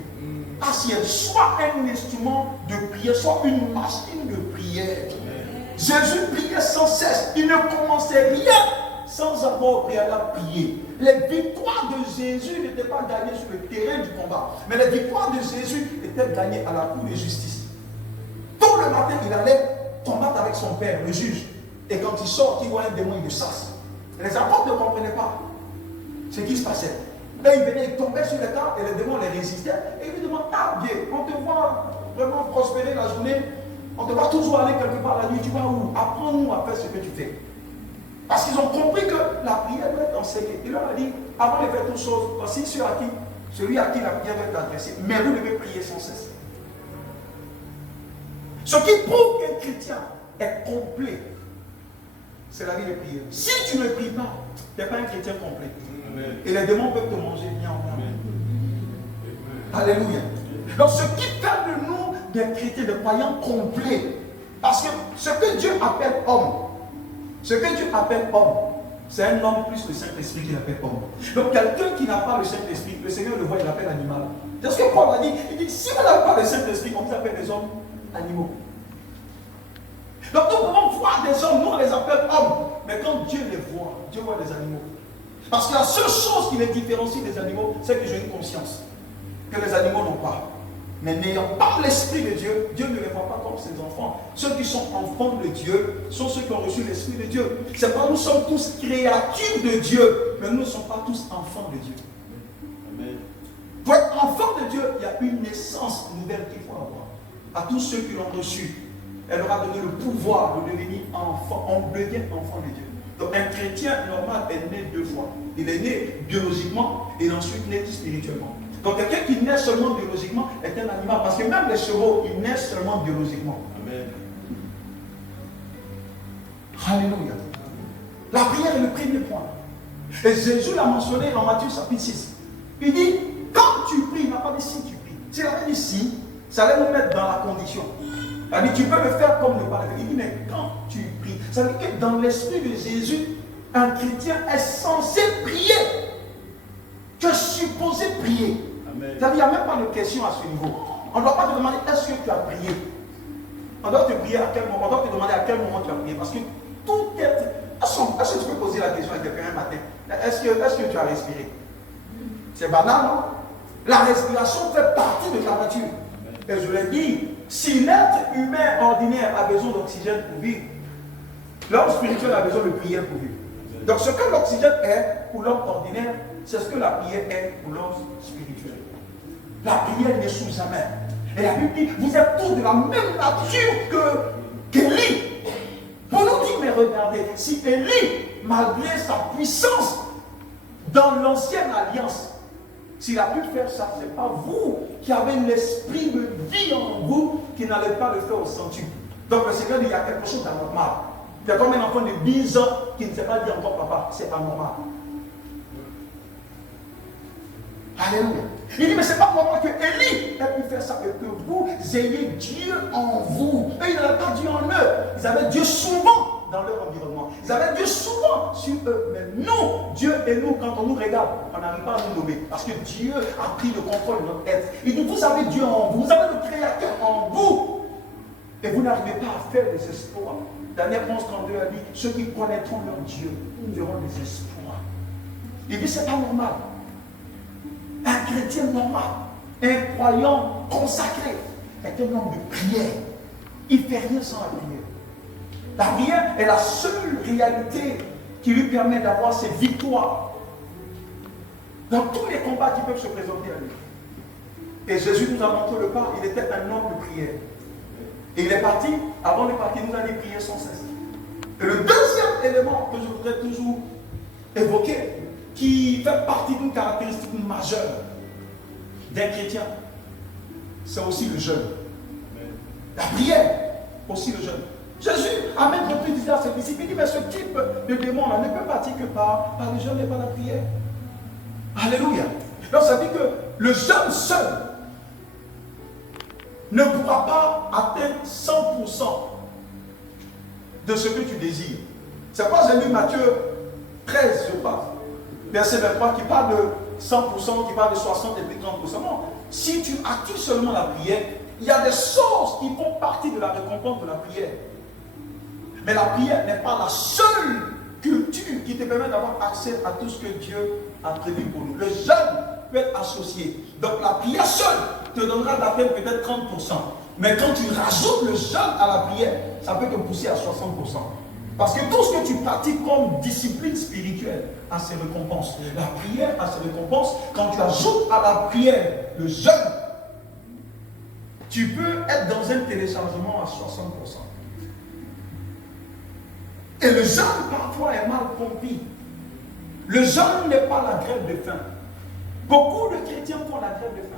Ciel, soit un instrument de prière, soit une machine de prière. Jésus priait sans cesse. Il ne commençait rien sans avoir au préalable prié. Les victoires de Jésus n'étaient pas gagnées sur le terrain du combat, mais les victoires de Jésus étaient gagnées à la cour de justice. Tôt le matin, il allait combattre avec son père, le juge. Et quand il sort, il voit un démon, il le chasse. Les apôtres ne comprenaient pas ce qui se passait. Et ils venaient, ils tombaient sur les tas et les démons les résistaient. Et ils lui demandent, ah Dieu, on te voit vraiment prospérer la journée, on te voit toujours aller quelque part la nuit, tu vas où? Apprends-nous à faire ce que tu fais. Parce qu'ils ont compris que la prière doit être enseignée. Il leur a dit, avant de faire toutes choses, voici celui à qui la prière doit être adressée. Mais vous devez prier sans cesse. Ce qui prouve qu'un chrétien est complet, c'est la vie de prière. Si tu ne pries pas, tu n'es pas un chrétien complet. Amen. Et les démons peuvent te manger bien en bien. Alléluia. Donc ce qui fait de nous des chrétiens, des croyants complets, parce que ce que Dieu appelle homme, c'est un homme plus le Saint-Esprit qui l'appelle homme. Donc quelqu'un qui n'a pas le Saint-Esprit, le Seigneur le voit, il l'appelle animal. C'est ce que Paul a dit. Il dit, si vous n'avez pas le Saint-Esprit, on vous appelle des hommes animaux. Donc nous pouvons voir des hommes, nous on les appelle hommes. Mais quand Dieu les voit, Dieu voit des animaux. Parce que la seule chose qui les différencie des animaux, c'est que j'ai une conscience que les animaux n'ont pas. Mais n'ayant pas l'Esprit de Dieu, Dieu ne les voit pas comme ses enfants. Ceux qui sont enfants de Dieu sont ceux qui ont reçu l'Esprit de Dieu. C'est pas nous sommes tous créatures de Dieu, mais nous ne sommes pas tous enfants de Dieu. Amen. Pour être enfant de Dieu, il y a une naissance nouvelle qu'il faut avoir. À tous ceux qui l'ont reçu, elle leur a donné le pouvoir de devenir enfant. On devient enfant de Dieu. Donc un chrétien normal est né deux fois. Il est né biologiquement et ensuite né spirituellement. Donc quelqu'un qui naît seulement biologiquement est un animal. Parce que même les chevaux, ils naissent seulement biologiquement. Amen. Alléluia. La prière est le premier point. Et Jésus l'a mentionné en Matthieu chapitre 6. Il dit, quand tu pries, il n'a pas dit si tu pries. S'il avait dit si, ça allait nous mettre dans la condition. Il a dit, tu peux le faire comme ne pas le faire. Il dit, mais quand tu pries, ça veut dire que dans l'esprit de Jésus, un chrétien est censé prier. Tu es supposé prier. C'est-à-dire, il n'y a même pas de question à ce niveau. On ne doit pas te demander est-ce que tu as prié. On doit te prier à quel moment. On doit te demander à quel moment tu as prié. Parce que tout est. Est-ce que tu peux poser la question à quelqu'un un matin? Est-ce que tu as respiré? C'est banal, non? La respiration fait partie de ta nature. Et je l'ai dit, si l'être humain ordinaire a besoin d'oxygène pour vivre, l'homme spirituel a besoin de prière pour vivre. Donc ce que l'oxygène est pour l'homme ordinaire, c'est ce que la prière est pour l'homme spirituel. La prière n'échoue jamais. Et la Bible dit, vous êtes tous de la même nature qu'Élie. Pour nous dire, mais regardez, si Élie, malgré sa puissance dans l'ancienne alliance, s'il a pu faire ça, ce n'est pas vous qui avez l'esprit de vie en vous qui n'allez pas le faire au centuple. Donc le Seigneur dit, il y a quelque chose d'anormal. Il y a comme un enfant de 10 ans qui ne sait pas dire encore papa, c'est anormal. Alléluia. Il dit, mais c'est pas normal que Élie ait pu faire ça, et que vous ayez Dieu en vous. Et ils n'avaient pas Dieu en eux. Ils avaient Dieu souvent dans leur environnement. Ils avaient Dieu souvent sur eux. Mais nous, Dieu et nous, quand on nous regarde, on n'arrive pas à nous nommer. Parce que Dieu a pris le contrôle de notre être. Il dit, vous avez Dieu en vous. Vous avez le Créateur en vous. Et vous n'arrivez pas à faire des exploits. Daniel 11:32 a dit, ceux qui connaîtront leur Dieu feront des exploits. Il dit, c'est pas normal. Un chrétien normal, un croyant consacré, est un homme de prière. Il ne fait rien sans la prière. La prière est la seule réalité qui lui permet d'avoir ses victoires dans tous les combats qui peuvent se présenter à lui. Et Jésus nous a montré le pas, il était un homme de prière. Et il est parti, avant de partir, il nous a dit prier sans cesse. Et le deuxième élément que je voudrais toujours évoquer, qui fait partie d'une caractéristique majeure d'un chrétien, c'est aussi le jeûne. La prière, aussi le jeûne. Jésus a même repris à ses disciples, il dit, mais ce type de démons là, ne peut partir que par le jeûne et par la prière. Alléluia. Donc ça dit que le jeûne seul ne pourra pas atteindre 100% de ce que tu désires. C'est pourquoi j'ai lu Matthieu 13, je crois, verset 23, qui parle de 100%, qui parle de 60 et puis 30%. Non. Si tu actives seulement la prière, il y a des choses qui font partie de la récompense de la prière. Mais la prière n'est pas la seule culture qui te permet d'avoir accès à tout ce que Dieu a prévu pour nous. Le jeûne peut être associé. Donc la prière seule te donnera d'atteindre peut-être 30%. Mais quand tu rajoutes le jeûne à la prière, ça peut te pousser à 60%. Parce que tout ce que tu pratiques comme discipline spirituelle a ses récompenses. La prière a ses récompenses. Quand tu ajoutes à la prière le jeûne, tu peux être dans un téléchargement à 60%. Et le jeûne parfois est mal compris. Le jeûne n'est pas la grève de faim. Beaucoup de chrétiens font la grève de faim.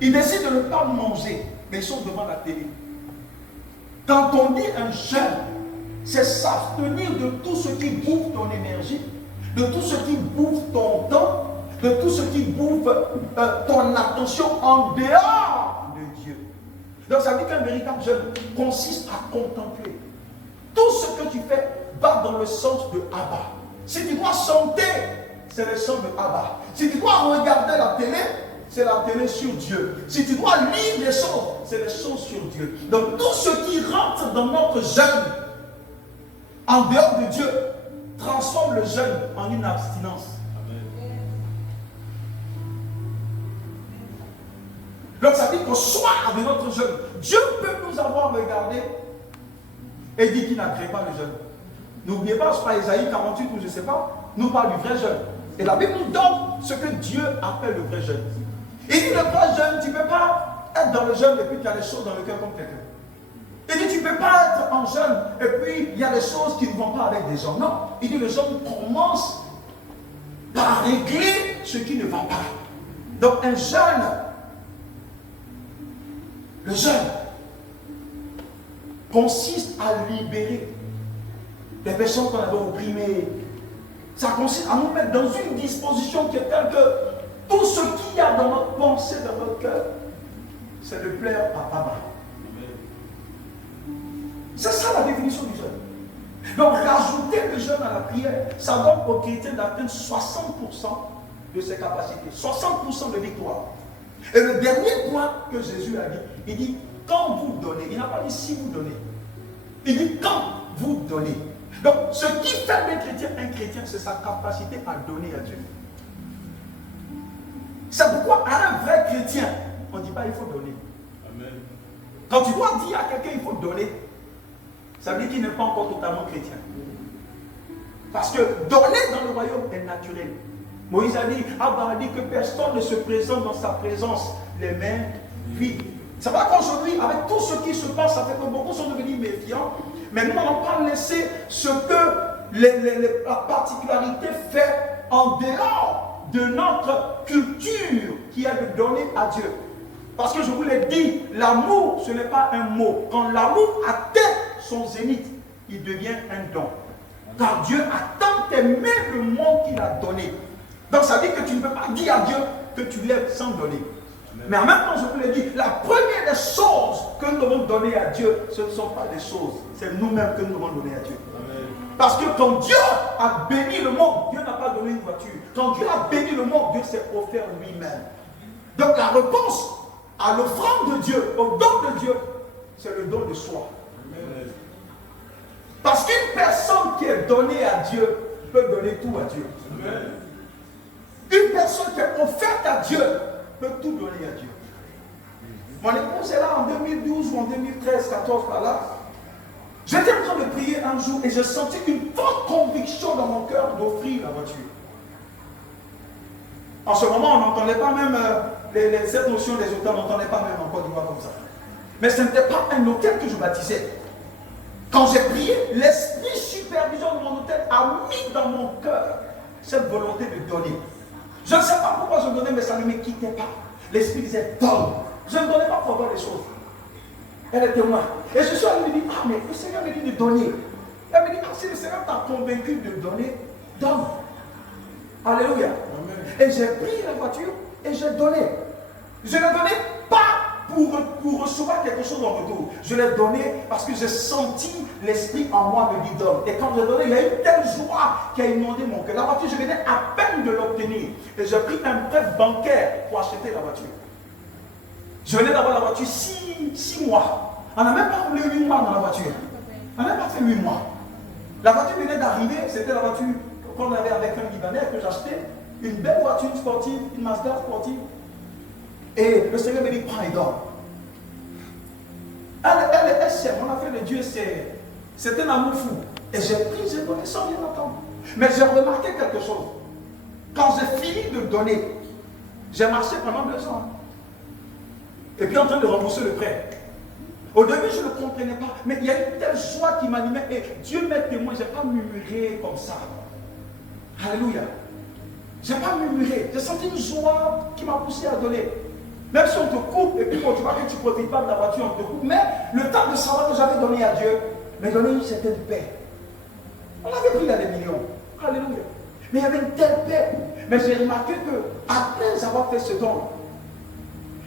Ils décident de ne pas manger, mais ils sont devant la télé. Quand on dit un jeûne, c'est s'abstenir de tout ce qui bouffe ton énergie, de tout ce qui bouffe ton temps, de tout ce qui bouffe ton attention en dehors de Dieu. Donc ça veut dire qu'un véritable jeûne consiste à contempler. Tout ce que tu fais va dans le sens de Abba. Si tu dois chanter, c'est le sens de Abba. Si tu dois regarder la télé, c'est la télé sur Dieu. Si tu dois lire les choses, c'est les choses sur Dieu. Donc tout ce qui rentre dans notre jeûne, en dehors de Dieu, transforme le jeûne en une abstinence. Amen. Donc ça dit qu'au soir de notre jeûne, Dieu peut nous avoir regardé et dit qu'il n'agrée pas le jeûne. N'oubliez pas, je crois Isaïe 48 ou je ne sais pas, nous parle du vrai jeûne. Et la Bible nous donne ce que Dieu appelle le vrai jeûne. Il dit le vrai jeûne, tu ne peux pas être dans le jeûne et puis il y a des choses dans le cœur comme quelqu'un. Il dit tu ne peux pas être en jeûne et puis il y a des choses qui ne vont pas avec des gens. Non, il dit le jeûne commence par régler ce qui ne va pas. Donc un jeûne, le jeûne consiste à libérer les personnes qu'on avait opprimées. Ça consiste à nous mettre dans une disposition qui est telle que tout ce qu'il y a dans notre pensée, dans notre cœur, c'est de plaire à Abba. C'est ça la définition du jeûne. Donc rajouter le jeûne à la prière, ça donne aux chrétiens d'atteindre 60% de ses capacités, 60% de victoire. Et le dernier point que Jésus a dit, il dit quand vous donnez, il n'a pas dit si vous donnez. Il dit quand vous donnez. Donc ce qui fait un chrétien, c'est sa capacité à donner à Dieu. C'est pourquoi à un vrai chrétien, on ne dit pas il faut donner. Amen. Quand tu dois dire à quelqu'un il faut donner, ça veut dire qu'il n'est pas encore totalement chrétien. Parce que donner dans le royaume est naturel. Moïse a dit, Abba a dit que personne ne se présente dans sa présence les mains vides. C'est vrai qu'aujourd'hui, avec tout ce qui se passe, ça fait que beaucoup sont devenus méfiants. Mais nous n'allons pas laisser ce que la particularité fait en dehors de notre culture qui est de donner à Dieu. Parce que je vous l'ai dit, l'amour, ce n'est pas un mot. Quand l'amour atteint son zénith, il devient un don. Car Dieu a tant aimé le monde qu'il a donné. Donc ça dit que tu ne peux pas dire à Dieu que tu l'aimes sans donner. Mais en même temps, je vous l'ai dit, la première des choses que nous devons donner à Dieu, ce ne sont pas des choses, c'est nous-mêmes que nous devons donner à Dieu. Amen. Parce que quand Dieu a béni le monde, Dieu n'a pas donné une voiture. Quand Dieu a béni le monde, Dieu s'est offert lui-même. Donc la réponse à l'offrande de Dieu, au don de Dieu, c'est le don de soi. Amen. Parce qu'une personne qui est donnée à Dieu peut donner tout à Dieu. Amen. Une personne qui est offerte à Dieu peut tout donner à Dieu. Mon épouse est là en 2012 ou en 2013, 14 par là. J'étais en train de prier un jour et j'ai senti une forte conviction dans mon cœur d'offrir la voiture. En ce moment, on n'entendait pas même cette notion des hôtels, on n'entendait pas même en Côte d'Ivoire comme ça. Mais ce n'était pas un hôtel que je bâtissais. Quand j'ai prié, l'esprit supervision de mon hôtel a mis dans mon cœur cette volonté de donner. Je ne sais pas pourquoi je donnais, mais ça ne me quittait pas. L'esprit disait donne. Je ne donnais pas pour avoir les choses. Elle était moi. Et je suis allé lui dire, ah mais le Seigneur me dit de donner. Elle me dit, ah, si le Seigneur t'a convaincu de donner, donne. Alléluia. Amen. Et j'ai pris la voiture et j'ai donné. Je l'ai donné pas pour recevoir quelque chose en retour. Je l'ai donné parce que j'ai senti l'esprit en moi me dire donne. Et quand j'ai donné, il y a une telle joie qui a inondé mon cœur. La voiture, je venais à peine de l'obtenir. Et j'ai pris un prêt bancaire pour acheter la voiture. Je venais d'avoir la voiture 6 mois. On n'a même pas roulé 8 mois dans la voiture. On n'a même pas fait 8 mois. La voiture venait d'arriver. C'était la voiture qu'on avait avec un Libanais que j'achetais. Une belle voiture sportive, une Mazda sportive. Et le Seigneur me dit, prends et donne. Elle s'aime, on a fait le Dieu, c'est un amour fou. Et j'ai pris, j'ai donné sans rien attendre. Mais j'ai remarqué quelque chose. Quand j'ai fini de donner, j'ai marché pendant 2 ans. Et puis en train de rembourser le prêt. Au début, je ne comprenais pas. Mais il y a une telle joie qui m'animait. Et Dieu m'est témoin, je n'ai pas murmuré comme ça. Alléluia. Je n'ai pas murmuré. J'ai senti une joie qui m'a poussé à donner. Même si on te coupe, et puis bon, tu vois que tu ne profites pas de la voiture, on te coupe. Mais le temps de savoir que j'avais donné à Dieu, m'a donné une certaine paix. On avait pris là des millions. Alléluia. Mais il y avait une telle paix. Mais j'ai remarqué que, après avoir fait ce don,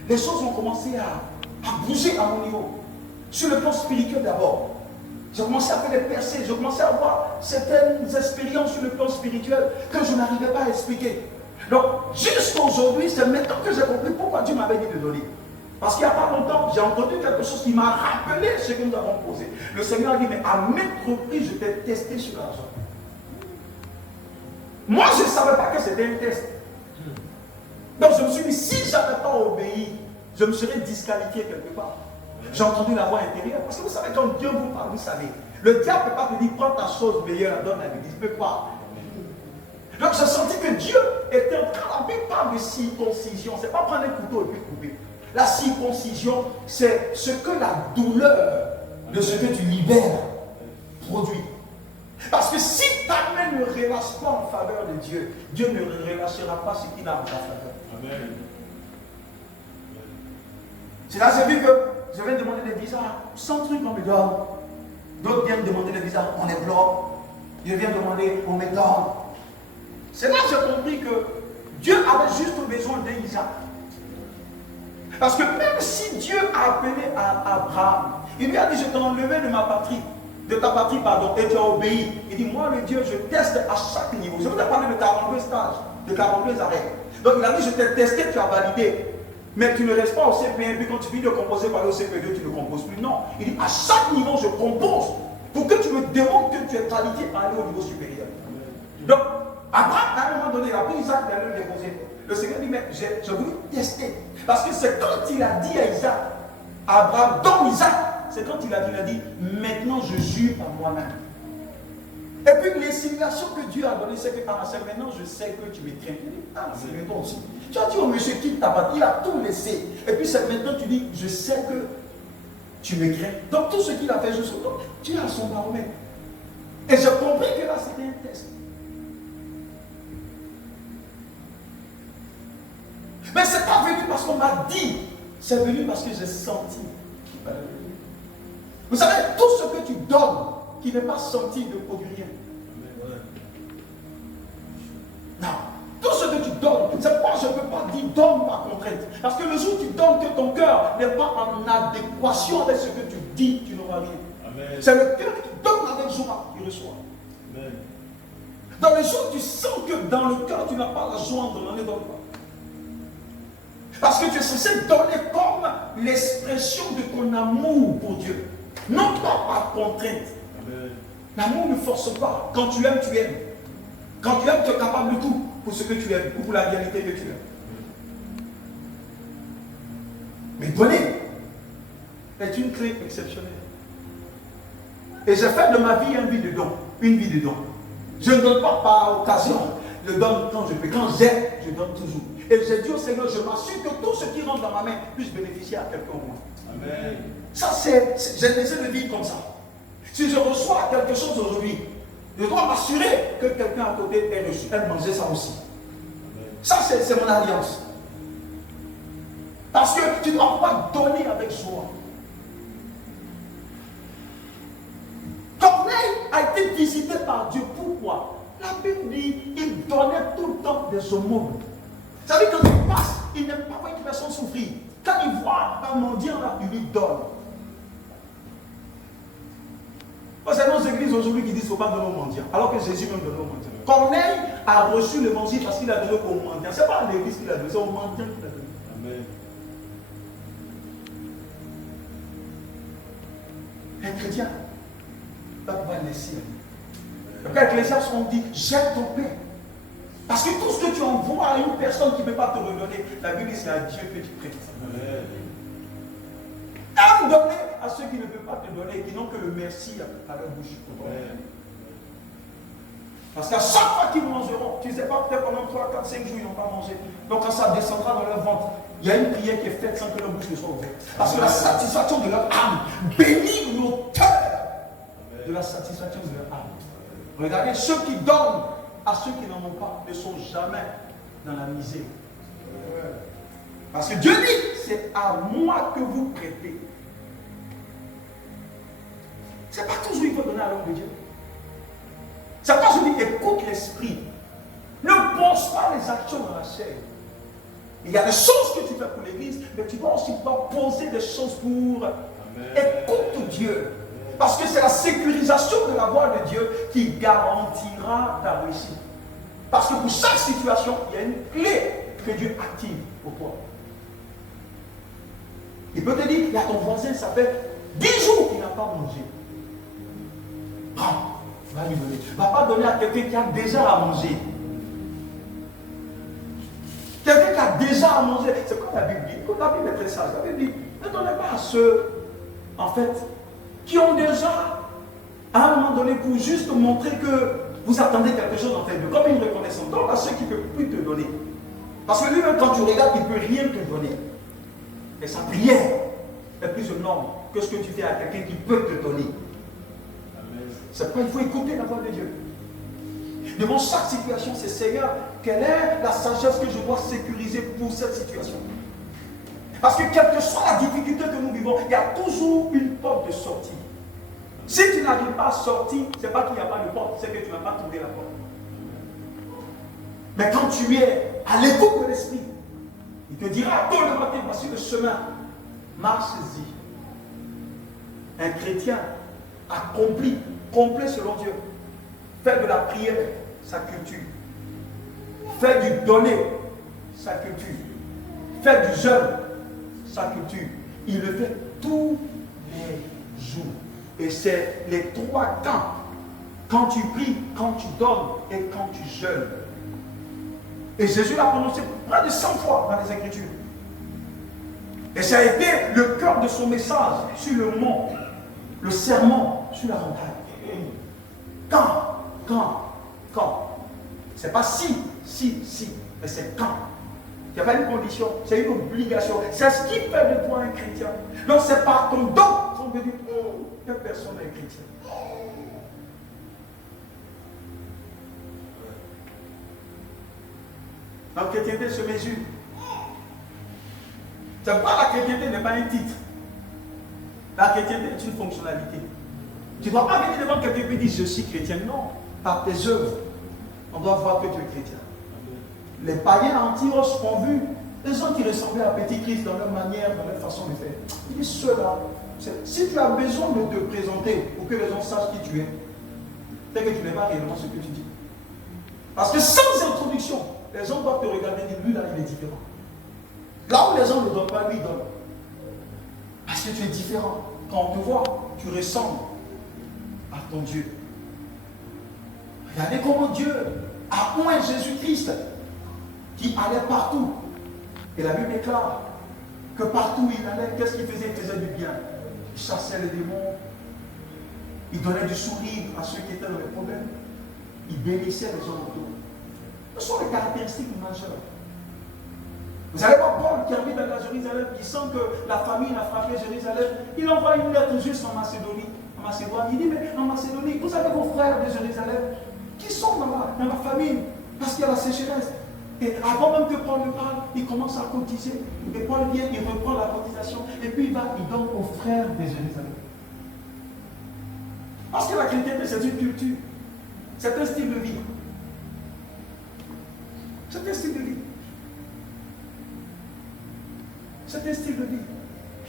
les choses ont commencé à bouger à mon niveau. Sur le plan spirituel d'abord. J'ai commencé à faire des percées, j'ai commencé à avoir certaines expériences sur le plan spirituel que je n'arrivais pas à expliquer. Donc, jusqu'à aujourd'hui, c'est maintenant que j'ai compris pourquoi Dieu m'avait dit de donner. Parce qu'il n'y a pas longtemps, j'ai entendu quelque chose qui m'a rappelé ce que nous avons posé. Le Seigneur a dit, mais à maintes reprises, je t'ai testé sur l'argent. Moi, je ne savais pas que c'était un test. Donc, je me suis dit, si je n'avais pas obéi, je me serais disqualifié quelque part. J'ai entendu la voix intérieure. Parce que vous savez, quand Dieu vous parle, vous savez. Le diable ne peut pas te dire, prends ta chose meilleure, donne à l'église. Il ne peut pas. Donc j'ai senti que Dieu était en train, la Bible parle de circoncision. Ce n'est pas prendre un couteau et puis couper. La circoncision, c'est ce que la douleur de ce que tu libères produit. Parce que si ta main ne relâche pas en faveur de Dieu, Dieu ne relâchera pas ce qu'il a en ta faveur. Amen. C'est là que j'ai vu que je viens demander des visas, sans truc on me donne. D'autres viennent demander des visas, on les bloque. Je viens demander, on me donne. C'est là que j'ai compris que Dieu avait juste besoin d'Isaac. Parce que même si Dieu a appelé à Abraham, il lui a dit, je t'ai enlevé de ma patrie, de ta patrie, pardon, et tu as obéi. Il dit, moi le Dieu, je teste à chaque niveau. Je vous ai parlé de 42 stages, de 42 arrêts. Donc il a dit, je t'ai testé, tu as validé. Mais tu ne restes pas au CP1, puis quand tu finis de composer par le CP2, tu ne composes plus. Non. Il dit, à chaque niveau, je compose pour que tu me démontres que tu es qualifié à aller au niveau supérieur. Donc, Abraham, à un moment donné, il a pris Isaac d'aller le déposer. Le Seigneur dit, mais j'ai voulu tester. Parce que c'est quand il a dit à Isaac, à Abraham, donne Isaac, c'est quand il a dit, maintenant je jure par moi-même. Et puis l'insinuation que Dieu a donnée, c'est que maintenant je sais que tu me crains. Il dit, ah, c'est maintenant aussi. Tu as dit au monsieur quitte ta patrie, il a tout laissé. Et puis c'est maintenant tu dis, je sais que tu me crains. Donc tout ce qu'il a fait jusqu'au bout, tu as son baromètre. Et j'ai compris que là c'était un test. Mais ce n'est pas venu parce qu'on m'a dit, c'est venu parce que j'ai senti. Vous savez, tout ce que tu donnes qui n'est pas senti ne produit rien. Non. Tout ce que tu donnes, c'est pourquoi je ne peux pas dire donne par contrainte. Parce que le jour où tu donnes que ton cœur n'est pas en adéquation avec ce que tu dis, tu n'auras rien. C'est le cœur qui donne avec joie, il reçoit. Amen. Dans le jour où tu sens que dans le cœur tu n'as pas la joie de donner, donne pas. Parce que tu es censé donner comme l'expression de ton amour pour Dieu. Non pas par contrainte. L'amour ne force pas. Quand tu aimes, tu aimes. Quand tu aimes, tu es capable de tout pour ce que tu aimes, ou pour la réalité que tu aimes. Mais donner est une clé exceptionnelle. Et j'ai fait de ma vie une vie de don. Une vie de don. Je ne donne pas par occasion. Je donne quand je peux. Quand j'ai, je donne toujours. Et j'ai dit au Seigneur, je m'assure que tout ce qui rentre dans ma main puisse bénéficier à quelqu'un au moins. Amen. Ça, j'ai décidé de vivre comme ça. Si je reçois quelque chose aujourd'hui, je dois m'assurer que quelqu'un à côté ait reçu, ait mangé ça aussi. Amen. Ça, c'est mon alliance. Parce que tu ne dois pas donner avec joie. Corneille a été visité par Dieu. Pourquoi? La Bible dit il donnait tout le temps des aumônes. Ça veut dire que quand il passe, il n'aime pas voir une personne souffrir. Quand il voit un mendiant là, il lui donne. C'est nos églises aujourd'hui qui disent qu'il ne faut pas donner aux mendiants, alors que Jésus même donnait aux mendiants. Corneille a reçu l'évangile parce qu'il a donné aux mendiants. Ce n'est pas à l'église qu'il a donné, c'est aux mendiants qu'il a donné. Amen. Un chrétien va pouvoir laisser. Après Ecclésiaste, on dit jette ton pain. Parce que tout ce que tu envoies à une personne qui ne peut pas te redonner, la Bible dit c'est à Dieu que tu prêtes. Aime donner à ceux qui ne peuvent pas te donner, qui n'ont que le merci à leur bouche. Parce qu'à chaque fois qu'ils mangeront, tu ne sais pas, peut-être pendant 3, 4, 5 jours, ils n'ont pas mangé. Donc quand ça descendra dans leur ventre, il y a une prière qui est faite sans que leur bouche ne soit ouverte. Parce que la satisfaction de leur âme bénit l'auteur de la satisfaction de leur âme. Regardez, ceux qui donnent à ceux qui n'en ont pas ne sont jamais dans la misère. Parce que Dieu dit, c'est à moi que vous prêtez. Ce n'est pas toujours il faut donner à l'homme de Dieu. C'est pas je dis, écoute l'esprit. Ne pense pas les actions dans la chair. Il y a des choses que tu fais pour l'église, mais tu dois aussi pouvoir poser des choses pour. Amen. Écoute Dieu. Parce que c'est la sécurisation de la voix de Dieu qui garantira ta réussite. Parce que pour chaque situation, il y a une clé que Dieu active pour toi. Il peut te dire, il y a ton voisin, ça fait 10 jours qu'il n'a pas mangé. Prends, va lui donner. Ne va pas donner à quelqu'un qui a déjà à manger. Quelqu'un qui a déjà à manger. C'est comme la Bible dit. La Bible est très sage. La Bible dit, ne donnez pas à ceux, en fait, qui ont déjà, à un moment donné, pour juste montrer que vous attendez quelque chose en fait de comme une reconnaissance. Donc à ceux qui ne peuvent plus te donner. Parce que lui-même, quand tu regardes, il ne peut rien te donner. Et sa prière est plus énorme que ce que tu fais à quelqu'un qui peut te donner. C'est pourquoi il faut écouter la voix de Dieu. Devant chaque situation, c'est Seigneur, quelle est la sagesse que je dois sécuriser pour cette situation? Parce que quelle que soit la difficulté que nous vivons, il y a toujours une porte de sortie. Si tu n'arrives pas à sortir, ce n'est pas qu'il n'y a pas de porte, c'est que tu n'as pas trouvé la porte. Mais quand tu es à l'écoute de l'esprit, il te dira tôt le matin, voici le chemin, marche-y. Un chrétien accompli, complet selon Dieu, fait de la prière sa culture, fait du donner sa culture, fait du jeûne sa culture. Il le fait tous les jours. Et c'est les 3 temps. Quand tu pries, quand tu donnes et quand tu jeûnes. Et Jésus l'a prononcé près de 100 fois dans les Écritures. Et ça a été le cœur de son message sur le mont, le sermon sur la montagne. Quand. C'est pas si, mais c'est quand. Il n'y a pas une condition, c'est une obligation. C'est ce qui fait de toi un chrétien. Donc c'est par ton don qu'on veut dire, quelle personne est chrétien. La chrétienté se mesure. C'est pas la chrétienté n'est pas un titre. La chrétienté est une fonctionnalité. Tu ne dois pas venir devant quelqu'un et dire je suis chrétien. Non, par tes œuvres, on doit voir que tu es chrétien. Les païens Antioche ont vu des gens qui ressemblaient à Petit Christ dans leur manière, dans leur façon de faire. Ils disent ceux-là, si tu as besoin de te présenter pour que les gens sachent qui tu es, c'est que tu n'es pas réellement ce que tu dis. Parce que sans introduction, les gens doivent te regarder et dire lui là il est différent. Là où les gens ne donnent pas, lui il donne. Parce que tu es différent. Quand on te voit, tu ressembles à ton Dieu. Regardez comment Dieu a oint Jésus-Christ qui allait partout. Et la Bible déclare que partout où il allait, qu'est-ce qu'il faisait? Il faisait du bien. Il chassait les démons. Il donnait du sourire à ceux qui étaient dans les problèmes. Il bénissait les gens autour. Ce sont les caractéristiques majeures. Vous savez pas Paul qui habite à Jérusalem, qui sent que la famine a frappé Jérusalem, il envoie une lettre juste en Macédonie. En Macédoine, il dit, mais en Macédonie, vous avez vos frères de Jérusalem qui sont dans la famine, parce qu'il y a la sécheresse. Et avant même que Paul ne parle, il commence à cotiser. Et Paul vient, il reprend la cotisation, et puis il donne aux frères de Jérusalem. Parce que la chrétienté, c'est une culture. C'est un style de vie. C'est un style de vie. C'est un style de vie.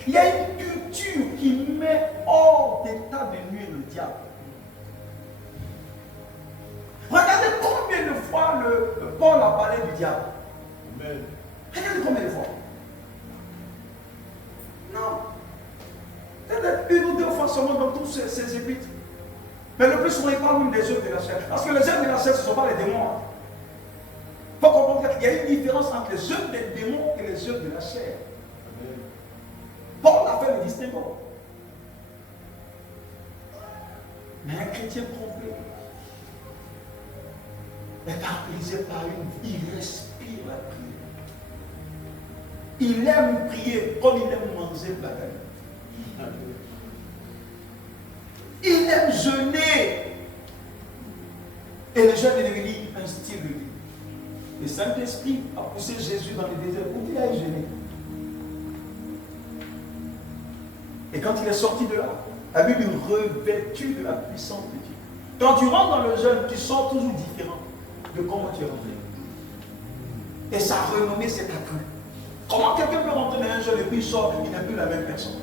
Il y a une culture qui met hors d'état de nuire le diable. Regardez combien de fois Paul a parlé du diable. Amen. Regardez combien de fois. Non. Peut-être une ou deux fois seulement dans tous ces épîtres. Mais le plus souvent, il parle des œuvres de la chair. Parce que les œuvres de la chair, ce ne sont pas les démons. Il faut comprendre qu'il y a une différence entre les œuvres des démons et les œuvres de la chair. Paul a fait le distinguo. Mais un chrétien complet est caractérisé par une vie. Il respire la prière. Il aime prier comme il aime manger la gagne. Il aime jeûner. Et le jeûne est devenu un style de vie. Le Saint-Esprit a poussé Jésus dans le désert pour qu'il aille jeûner. Et quand il est sorti de là, la Bible revêtu de la puissance de Dieu. Quand tu rentres dans le jeûne, tu sors toujours différent de comment tu es rentré. Et sa renommée s'est accrue. Comment quelqu'un peut rentrer dans un jeûne et puis il sort, il n'est plus la même personne.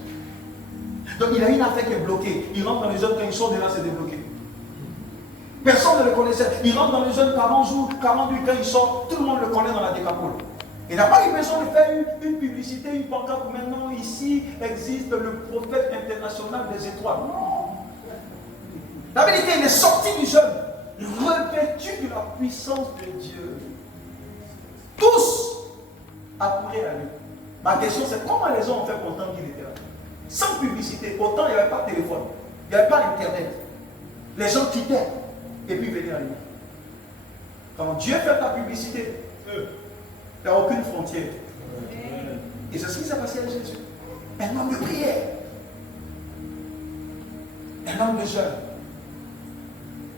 Donc il a une affaire qui est bloquée. Il rentre dans le jeûne, quand il sort de là, c'est débloqué. Personne ne le connaissait. Il rentre dans le jeûne 40 jours, 48, quand il sort, tout le monde le connaît dans la décapole. Il n'a pas eu besoin de faire une publicité, une pancarte. Maintenant, ici existe le prophète international des étoiles. Non. La vérité, il est sorti du jeûne, revêtu de la puissance de Dieu. Tous accouraient à lui. Ma question, c'est comment les gens ont fait pour entendre qu'il était là? Sans publicité. Autant il n'y avait pas de téléphone, il n'y avait pas d'internet. Les gens quittaient et puis venaient à lui. Quand Dieu fait la publicité, il n'y a aucune frontière. Et c'est ce qui s'est passé à Jésus. Un homme de prière. Un homme de jeûne.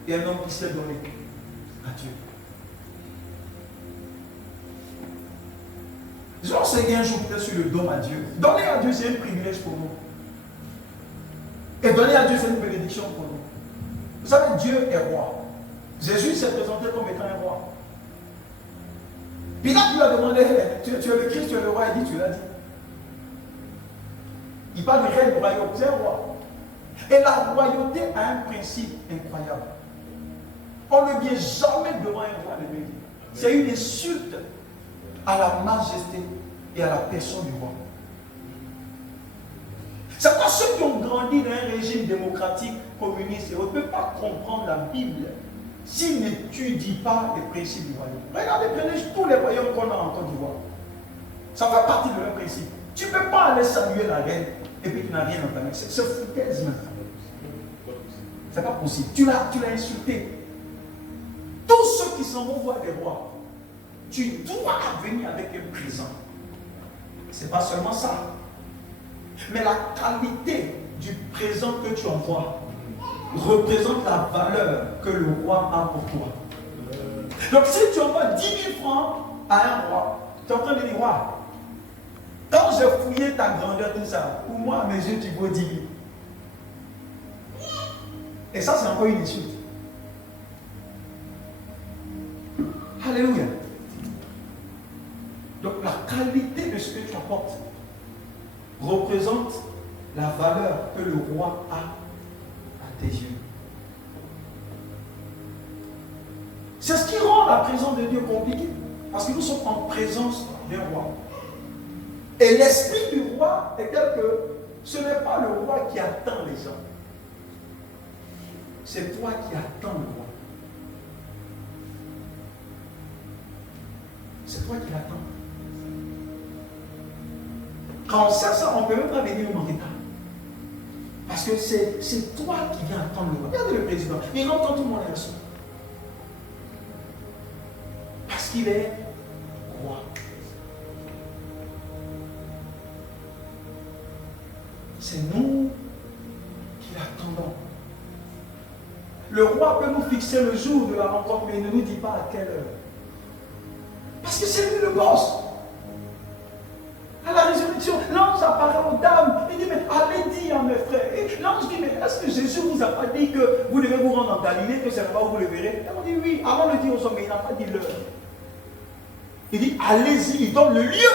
Et un homme qui s'est donné à Dieu. Je vais enseigner un jour peut-être sur le don à Dieu. Donner à Dieu, c'est un privilège pour nous. Et donner à Dieu, c'est une bénédiction pour nous. Vous savez, Dieu est roi. Jésus s'est présenté comme étant un roi. Pilate lui a demandé, tu es le Christ, tu es le roi, il dit, tu l'as dit. Il parle du règne royaume, c'est un roi. Et la royauté a un principe incroyable. On ne vient jamais devant un roi de Dieu. C'est une insulte à la majesté et à la personne du roi. C'est pas ceux qui ont grandi dans un régime démocratique, communiste, et on ne peut pas comprendre la Bible s'ils n'étudient pas les principes du royaume. Regardez, prenez tous les royaumes qu'on a en Côte d'Ivoire. Ça fait partie de leur principe. Tu ne peux pas aller saluer la reine et puis tu n'as rien entendu. C'est foutaise même. C'est pas possible. Tu l'as insulté. Tous ceux qui s'en vont voir des rois, tu dois venir avec un présent. C'est pas seulement ça. Mais la qualité du présent que tu envoies représente la valeur que le roi a pour toi. Donc si tu envoies 10 000 francs à un roi, tu es en train de dire, roi, quand j'ai fouillé ta grandeur, tout ça, pour moi, à mes yeux, tu vaux 10 000. Et ça, c'est encore une insulte. Alléluia. Donc la qualité de ce que tu apportes représente la valeur que le roi a à tes yeux. C'est ce qui rend la présence de Dieu compliquée. Parce que nous sommes en présence d'un roi. Et l'esprit du roi est tel que ce n'est pas le roi qui attend les gens. C'est toi qui attends le roi. C'est toi qui l'attends. Quand on sait ça, on ne peut même pas venir au retard. Parce que c'est toi qui viens attendre le roi. Regardez le président. Il entend tout le monde là dessus. Parce qu'il est roi. C'est nous qui l'attendons. Le roi peut nous fixer le jour de la rencontre, mais il ne nous dit pas à quelle heure. Parce que c'est lui le boss. À la résurrection, l'ange apparaît aux dames. Il dit, mais allez dire à mes frères. l'ange dit, mais est-ce que Jésus ne vous a pas dit que vous devez vous rendre en Galilée, que c'est là-bas où vous le verrez? On dit oui, avant de le dire aux hommes, mais il n'a pas dit l'heure. Il dit, allez-y, il donne le lieu,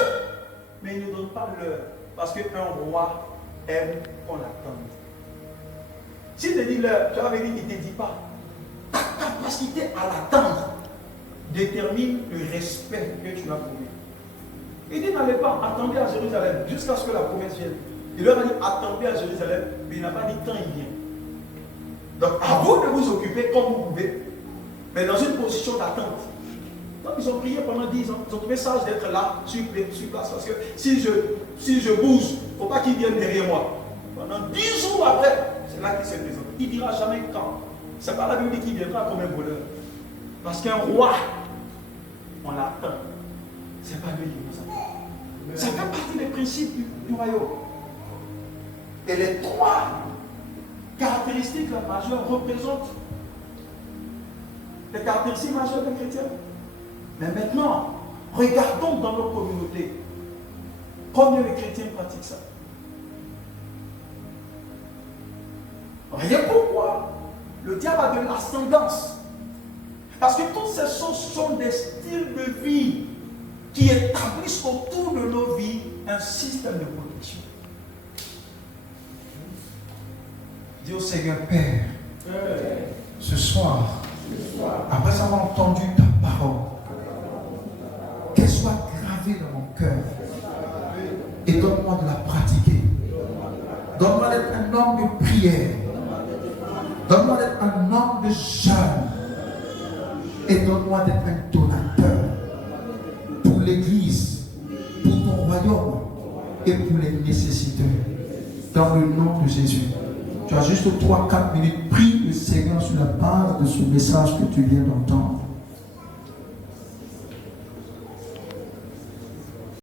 mais il ne donne pas l'heure. Parce qu'un roi aime qu'on l'attende. S'il te dit l'heure, tu avais dit, il ne te dit pas. Ta capacité à l'attendre détermine le respect que tu as pour lui. Il dit, n'allez pas, attendez à Jérusalem jusqu'à ce que la promesse vienne. Il leur a dit, attendez à Jérusalem, mais il n'a pas dit quand il vient. Donc, à vous de vous occuper comme vous pouvez, mais dans une position d'attente. Donc, ils ont prié pendant 10 ans. Ils ont trouvé sage d'être là, sur place, parce que si je bouge, il ne faut pas qu'il vienne derrière moi. Pendant 10 jours après, c'est là qu'il se présente. Il ne dira jamais quand. Ce n'est pas la Bible qui viendra comme un voleur. Parce qu'un roi, on l'attend. Ce n'est pas lui qui nous attend. Ça fait partie des principes du royaume. Et les 3 caractéristiques majeures représentent les caractéristiques majeures des chrétiens. Mais maintenant, regardons dans nos communautés combien les chrétiens pratiquent ça. Rien pourquoi le diable a de l'ascendance. Parce que toutes ces choses sont des styles de vie qui établissent autour de nos vies un système de protection. Dis au Seigneur, Père, ce soir, après avoir entendu ta parole, qu'elle soit gravée dans mon cœur et donne-moi de la pratiquer. Donne-moi d'être un homme de prière. Donne-moi d'être un homme de jeûne. Et donne-moi d'être un donateur pour l'Église, pour ton royaume et pour les nécessiteux. Dans le nom de Jésus. Tu as juste 3-4 minutes. Prie le Seigneur sur la base de ce message que tu viens d'entendre.